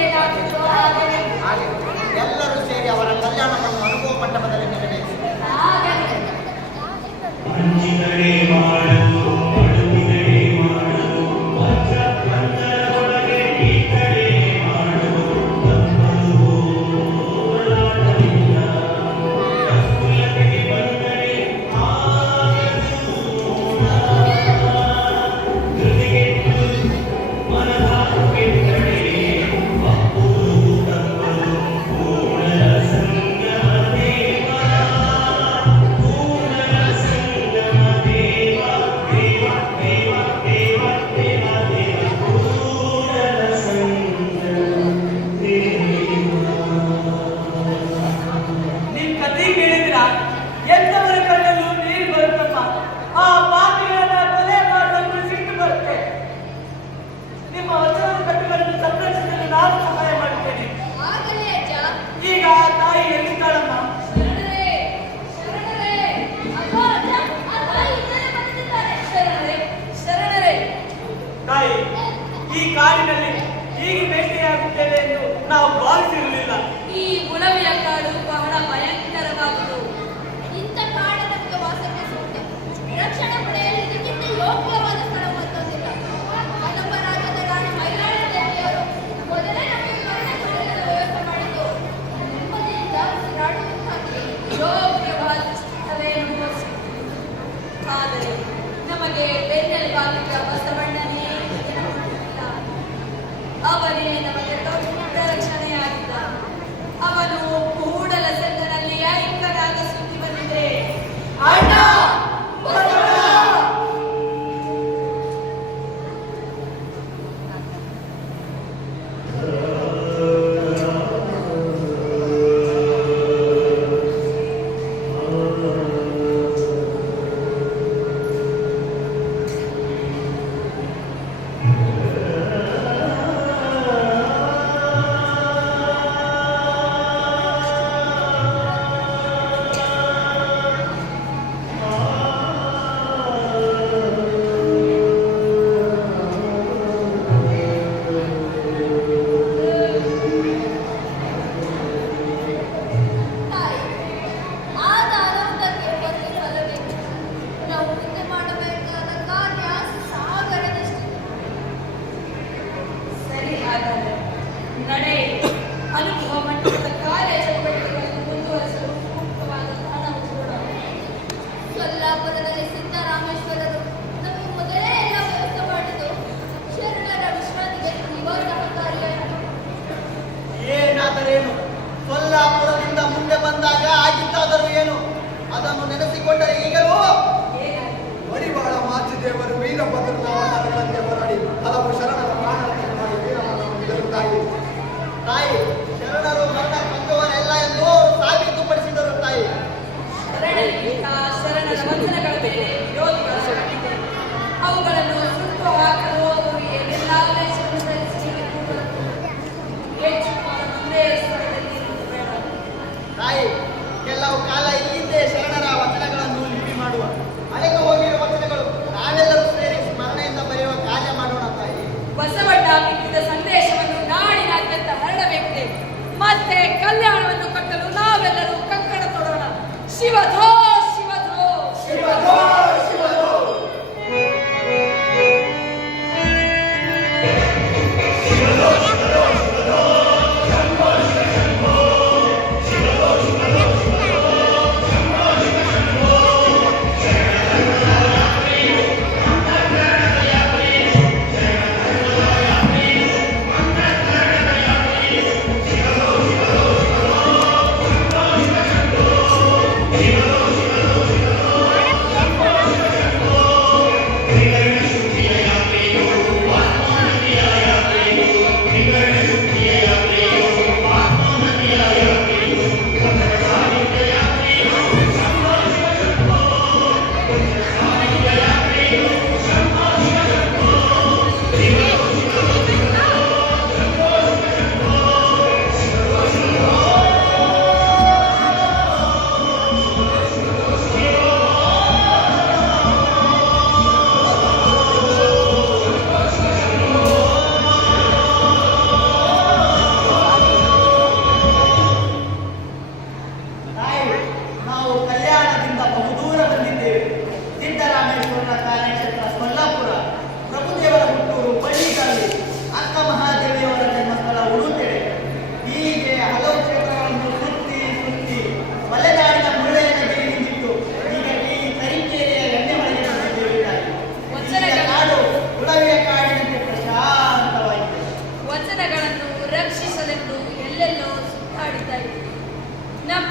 ಏನಾಗುತ್ತೋ ಹಾಗೆ ಹಾಗೆ ಎಲ್ಲರೂ ಸೇರಿ ಅವರ ಕಲ್ಯಾಣವನ್ನು ಅನುಭವ ಮಂಟಪದಲ್ಲಿ ನೆರವೇರಿಸಿದ್ದಾರೆ. ಆಗಲಿ. ಅಂಜಿನಡೆ ಮಾಡಲು ಅಡುಗಿನಡೆ ಮಾಡಲು ಪಂಚ ಪಂಚರೊಳಗೆ ಈ ಕಡೆ ಮಾಡಲು ತಪ್ಪಲು ಹೋರಾಟವಿಲ್ಲ. ಕುಲತೆಗೆ ಬಂದರೆ ಆಗದು ಜೊತೆಗೆಟ್ಟು ಮನದಾರು ಕೆಟ್ಟಡೆ ಅಪ್ಪುರು ತಪ್ಪಲು ಕೂಡಲ ಸಂಗಮ ದೇವರ ಕೂಡಲ ಸಂಗಮ ದೇವ ದೇವ ದೇವ ದೇವ ದೇವ ದೇವ ಕೂಡಲ ಸಂಗಮ ನಿಮ್ ಕಥೆ ಕೇಳಿದ್ರ ಎಂತವರ ಕಣ್ಣಲ್ಲೂ ನೀರು ಬರುತ್ತಮ್ಮ. ಆ ಪಾಪಿಗಳನ್ನ ಕೊಲೆ ಮಾಡುವಂತ ಸಿಟ್ಟು ಬರುತ್ತೆ. ನಿಮ್ಮ ವಚನ ಕಟ್ಟುಗಳನ್ನು ಸಂರಕ್ಷಿಸಲು ನಾನು ಸಹಾಯ ಮಾಡುತ್ತೇನೆ. ಆಗಲಿ ಅಜ್ಜ. ಈಗ ಆ ತಾಯಿ ಎಲ್ಲಿದ್ದಾಳಮ್ಮ? ಶರಣರೇ, ಶರಣರೇ. ಅಬ್ಬಾ ಅಜ್ಜ, ಆ ತಾಯಿ ಇಲ್ಲೇ ಬಂದಿದ್ದಾರೆ. ಶರಣರೇ, ಶರಣರೇ. ತಾಯಿ, ಈ ಕಾಡಿನಲ್ಲಿ ಹೀಗೆ ಭೇಟಿಯಾಗುತ್ತೇವೆ ಎಂದು ನಾವು ಭಾವಿಸಿರಲಿಲ್ಲ. ಈ ಗುಣವಿಯ ಕಾಡು ಬಹಳ ಭಯಂಕರವಾದುದು. ಇಂಥ ಕಾಡು ನಮಗೆ ವಾಸಕ್ಕೆ ಸೂಕ್ತ. ರಕ್ಷಣಾ ಪಡೆಯಲು ಇದಕ್ಕಿಂತ ಯೋಗ್ಯವಾದ ಸ್ಥಳ ಮತ್ತೊಂದಿಲ್ಲ. ಕದಂಬ ರಾಜ್ಯದ ರಾಣಿ ಮೈಲಾಳ ದೇವಿಯರು ಮೊದಲೇ ನಮಗೆ ಮರಣದ ವ್ಯವಸ್ಥೆ ಮಾಡಿದ್ದು ನೆಮ್ಮದಿಯಿಂದ ಉಸಿರಾಡುವುದಕ್ಕಾಗಿ. ಯೋಗ್ಯವಾದ ಸ್ಥಳವೇ ನಮಗೆ ಸಿಕ್ಕಿತು. ಆದರೆ ನಮಗೆ ಬೆನ್ನೆಲುಬಾಗಿದ್ದ ಬಸವಣ್ಣನೇ ಇದನ್ನು ಮಾಡಿಲ್ಲ. ಅವನೇ ನಮಗೆ ದೊಡ್ಡ ರಕ್ಷಣೆಯಾಗಿದ್ದ. ಅವನು ಕೂಡಲ ಸಂಗನಲ್ಲಿ ಐಕ್ಯರಾಗ ಸುದ್ದಿ ಬಂದಿದೆ. ಅಣ್ಣ!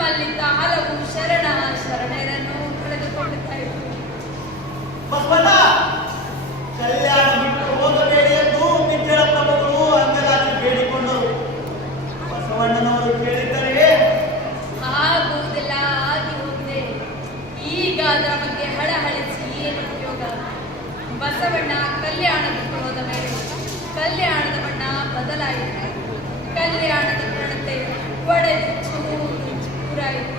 ನಮ್ಮಲ್ಲಿದ್ದ ಹಲವು ಶರಣರನ್ನು ಕಳೆದುಕೊಳ್ಳುತ್ತಾ ಇತ್ತು. ಬಸವಣ್ಣ ಕಲ್ಯಾಣ ಬಿಟ್ಟು ಹೋಗಬೇಡಿ ಎಂದು ಮಿತ್ರರ ಪ್ರಭುಗಳು ಅಂಗಲಾಚಿ ಬೇಡಿಕೊಂಡರು. ಬಸವಣ್ಣನವರು ಕೇಳಿದ್ದರೆ ಆಗುವುದೆಲ್ಲ ಆಗಿ ಹೋಗಿದೆ. ಈಗ ಅದರ ಬಗ್ಗೆ ಹಳಹಳಿಸಿ ಏನು ಉಪಯೋಗ? ಬಸವಣ್ಣ ಕಲ್ಯಾಣ ಬಿಟ್ಟು ಹೋದ ಮೇಲೆ ಕಲ್ಯಾಣದ ಬಣ್ಣ ಬದಲಾಯಿತು. ಕಲ್ಯಾಣದ ಪ್ರಣತೆ ಒಡೆದು ಚೂರಾಯಿತು.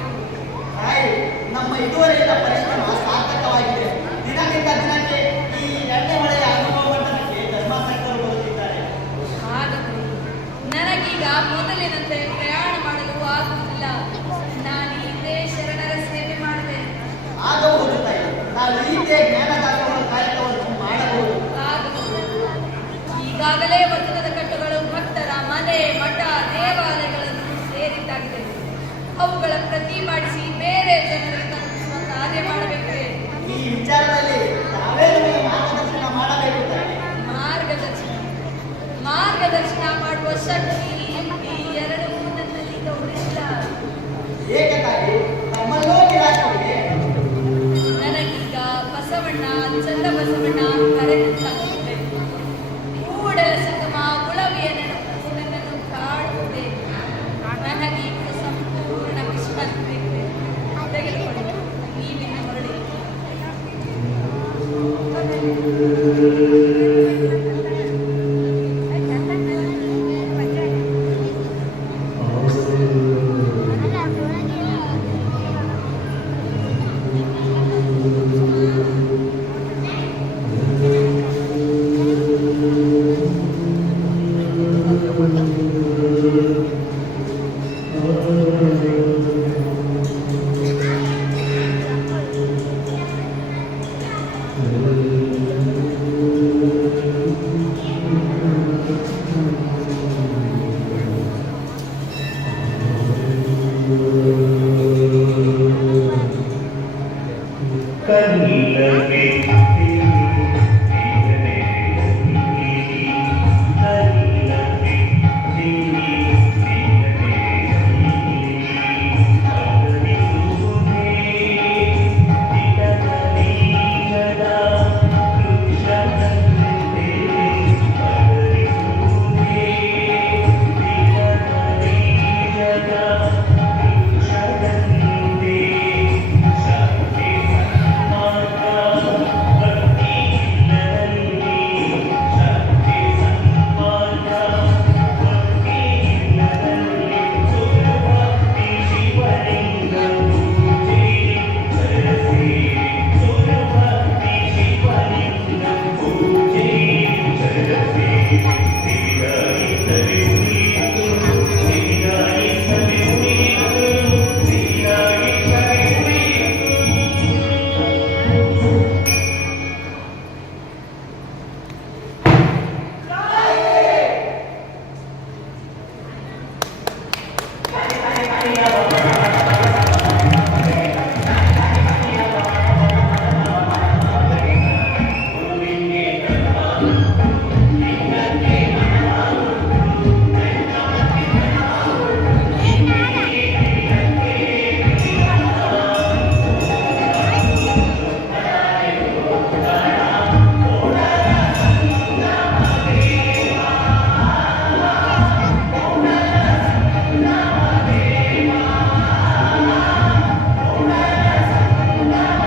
ತಾಯಿ, ನಮ್ಮ ಇದುವರೆಗಿನ ಪರಿಶ್ರಮ ಸಾರ್ಥಕವಾಗಿದೆ. ದಿನದಿಂದ ದಿನಕ್ಕೆ ಈ ಎಣ್ಣೆ ಮಳೆಯ ಅನುಭವಕ್ಕೆ ಧರ್ಮಾಸಕ್ತರು ಬರುತ್ತಿದ್ದಾರೆ. ಹಾಗಾದರೆ ನನಗೀಗ ಮೊದಲಿನಂತೆ ಪ್ರಯಾಣ ಮಾಡಲು ಆಗುವುದಿಲ್ಲ. ನಾನು ಹಿಂದೆ ಶರಣರ ಸೇವೆ ಮಾಡಿದೆ. ಆಗಬಹುದು ತಾಯಿ, ನಾವು ಹೀಗೆ ಜ್ಞಾನದಾಸಗಳ ಕಾರ್ಯಕ್ರಮವನ್ನು ಮಾಡಬಹುದು. ಆಗಬಹುದು. ಈಗಾಗಲೇ ವಚನದ ಕಟ್ಟುಗಳು ಭಕ್ತರ ಮನೆ ಮಠ ದೇವಾಲಯಗಳನ್ನು ಸೇರಿದ್ದಾಗಿದೆ. ಅವುಗಳ ಪ್ರತಿ ಮಾಡಿಸಿ ಬೇರೆ ಜನರಿಗೆ ತಲುಪಿಸುವ ಕಾರ್ಯ ಮಾಡಬೇಕೇ. ಈ ವಿಚಾರದಲ್ಲಿ ತಾವೇ ನಮಗೆ ಮಾರ್ಗದರ್ಶನ ಮಾಡಬೇಕು ತಾಯಿ. ಮಾರ್ಗದರ್ಶನ ಮಾಡುವ ಶಕ್ತಿ ಈ ಎರಡೂ ನನ್ನಲ್ಲಿ ಈಗ ಉಳಿದಿಲ್ಲ. ಏಕೆ ತಾಯಿ, ನಮ್ಮಲ್ಲೂ ನಿರಾಶೆ. ನನಗೀಗ ಬಸವಣ್ಣ ಚಂದ ಬಸವಣ್ಣ ಕರೆದಂತಾಗಿದೆ. ಕೂಡಲ ಸಂಗಮ ಉಳವಿಯ ನೆನಪು ನನ್ನನ್ನು ಕಾಡುತ್ತದೆ. ನನಗೀಗ ಸಂಪೂರ್ಣ ವಿಶ್ವಾಸ ಬೇಕಿದೆ. ತೆಗೆದುಕೊಳ್ಳಿ, ನೀವಿನ ಹೊರಡಿ.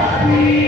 Amen.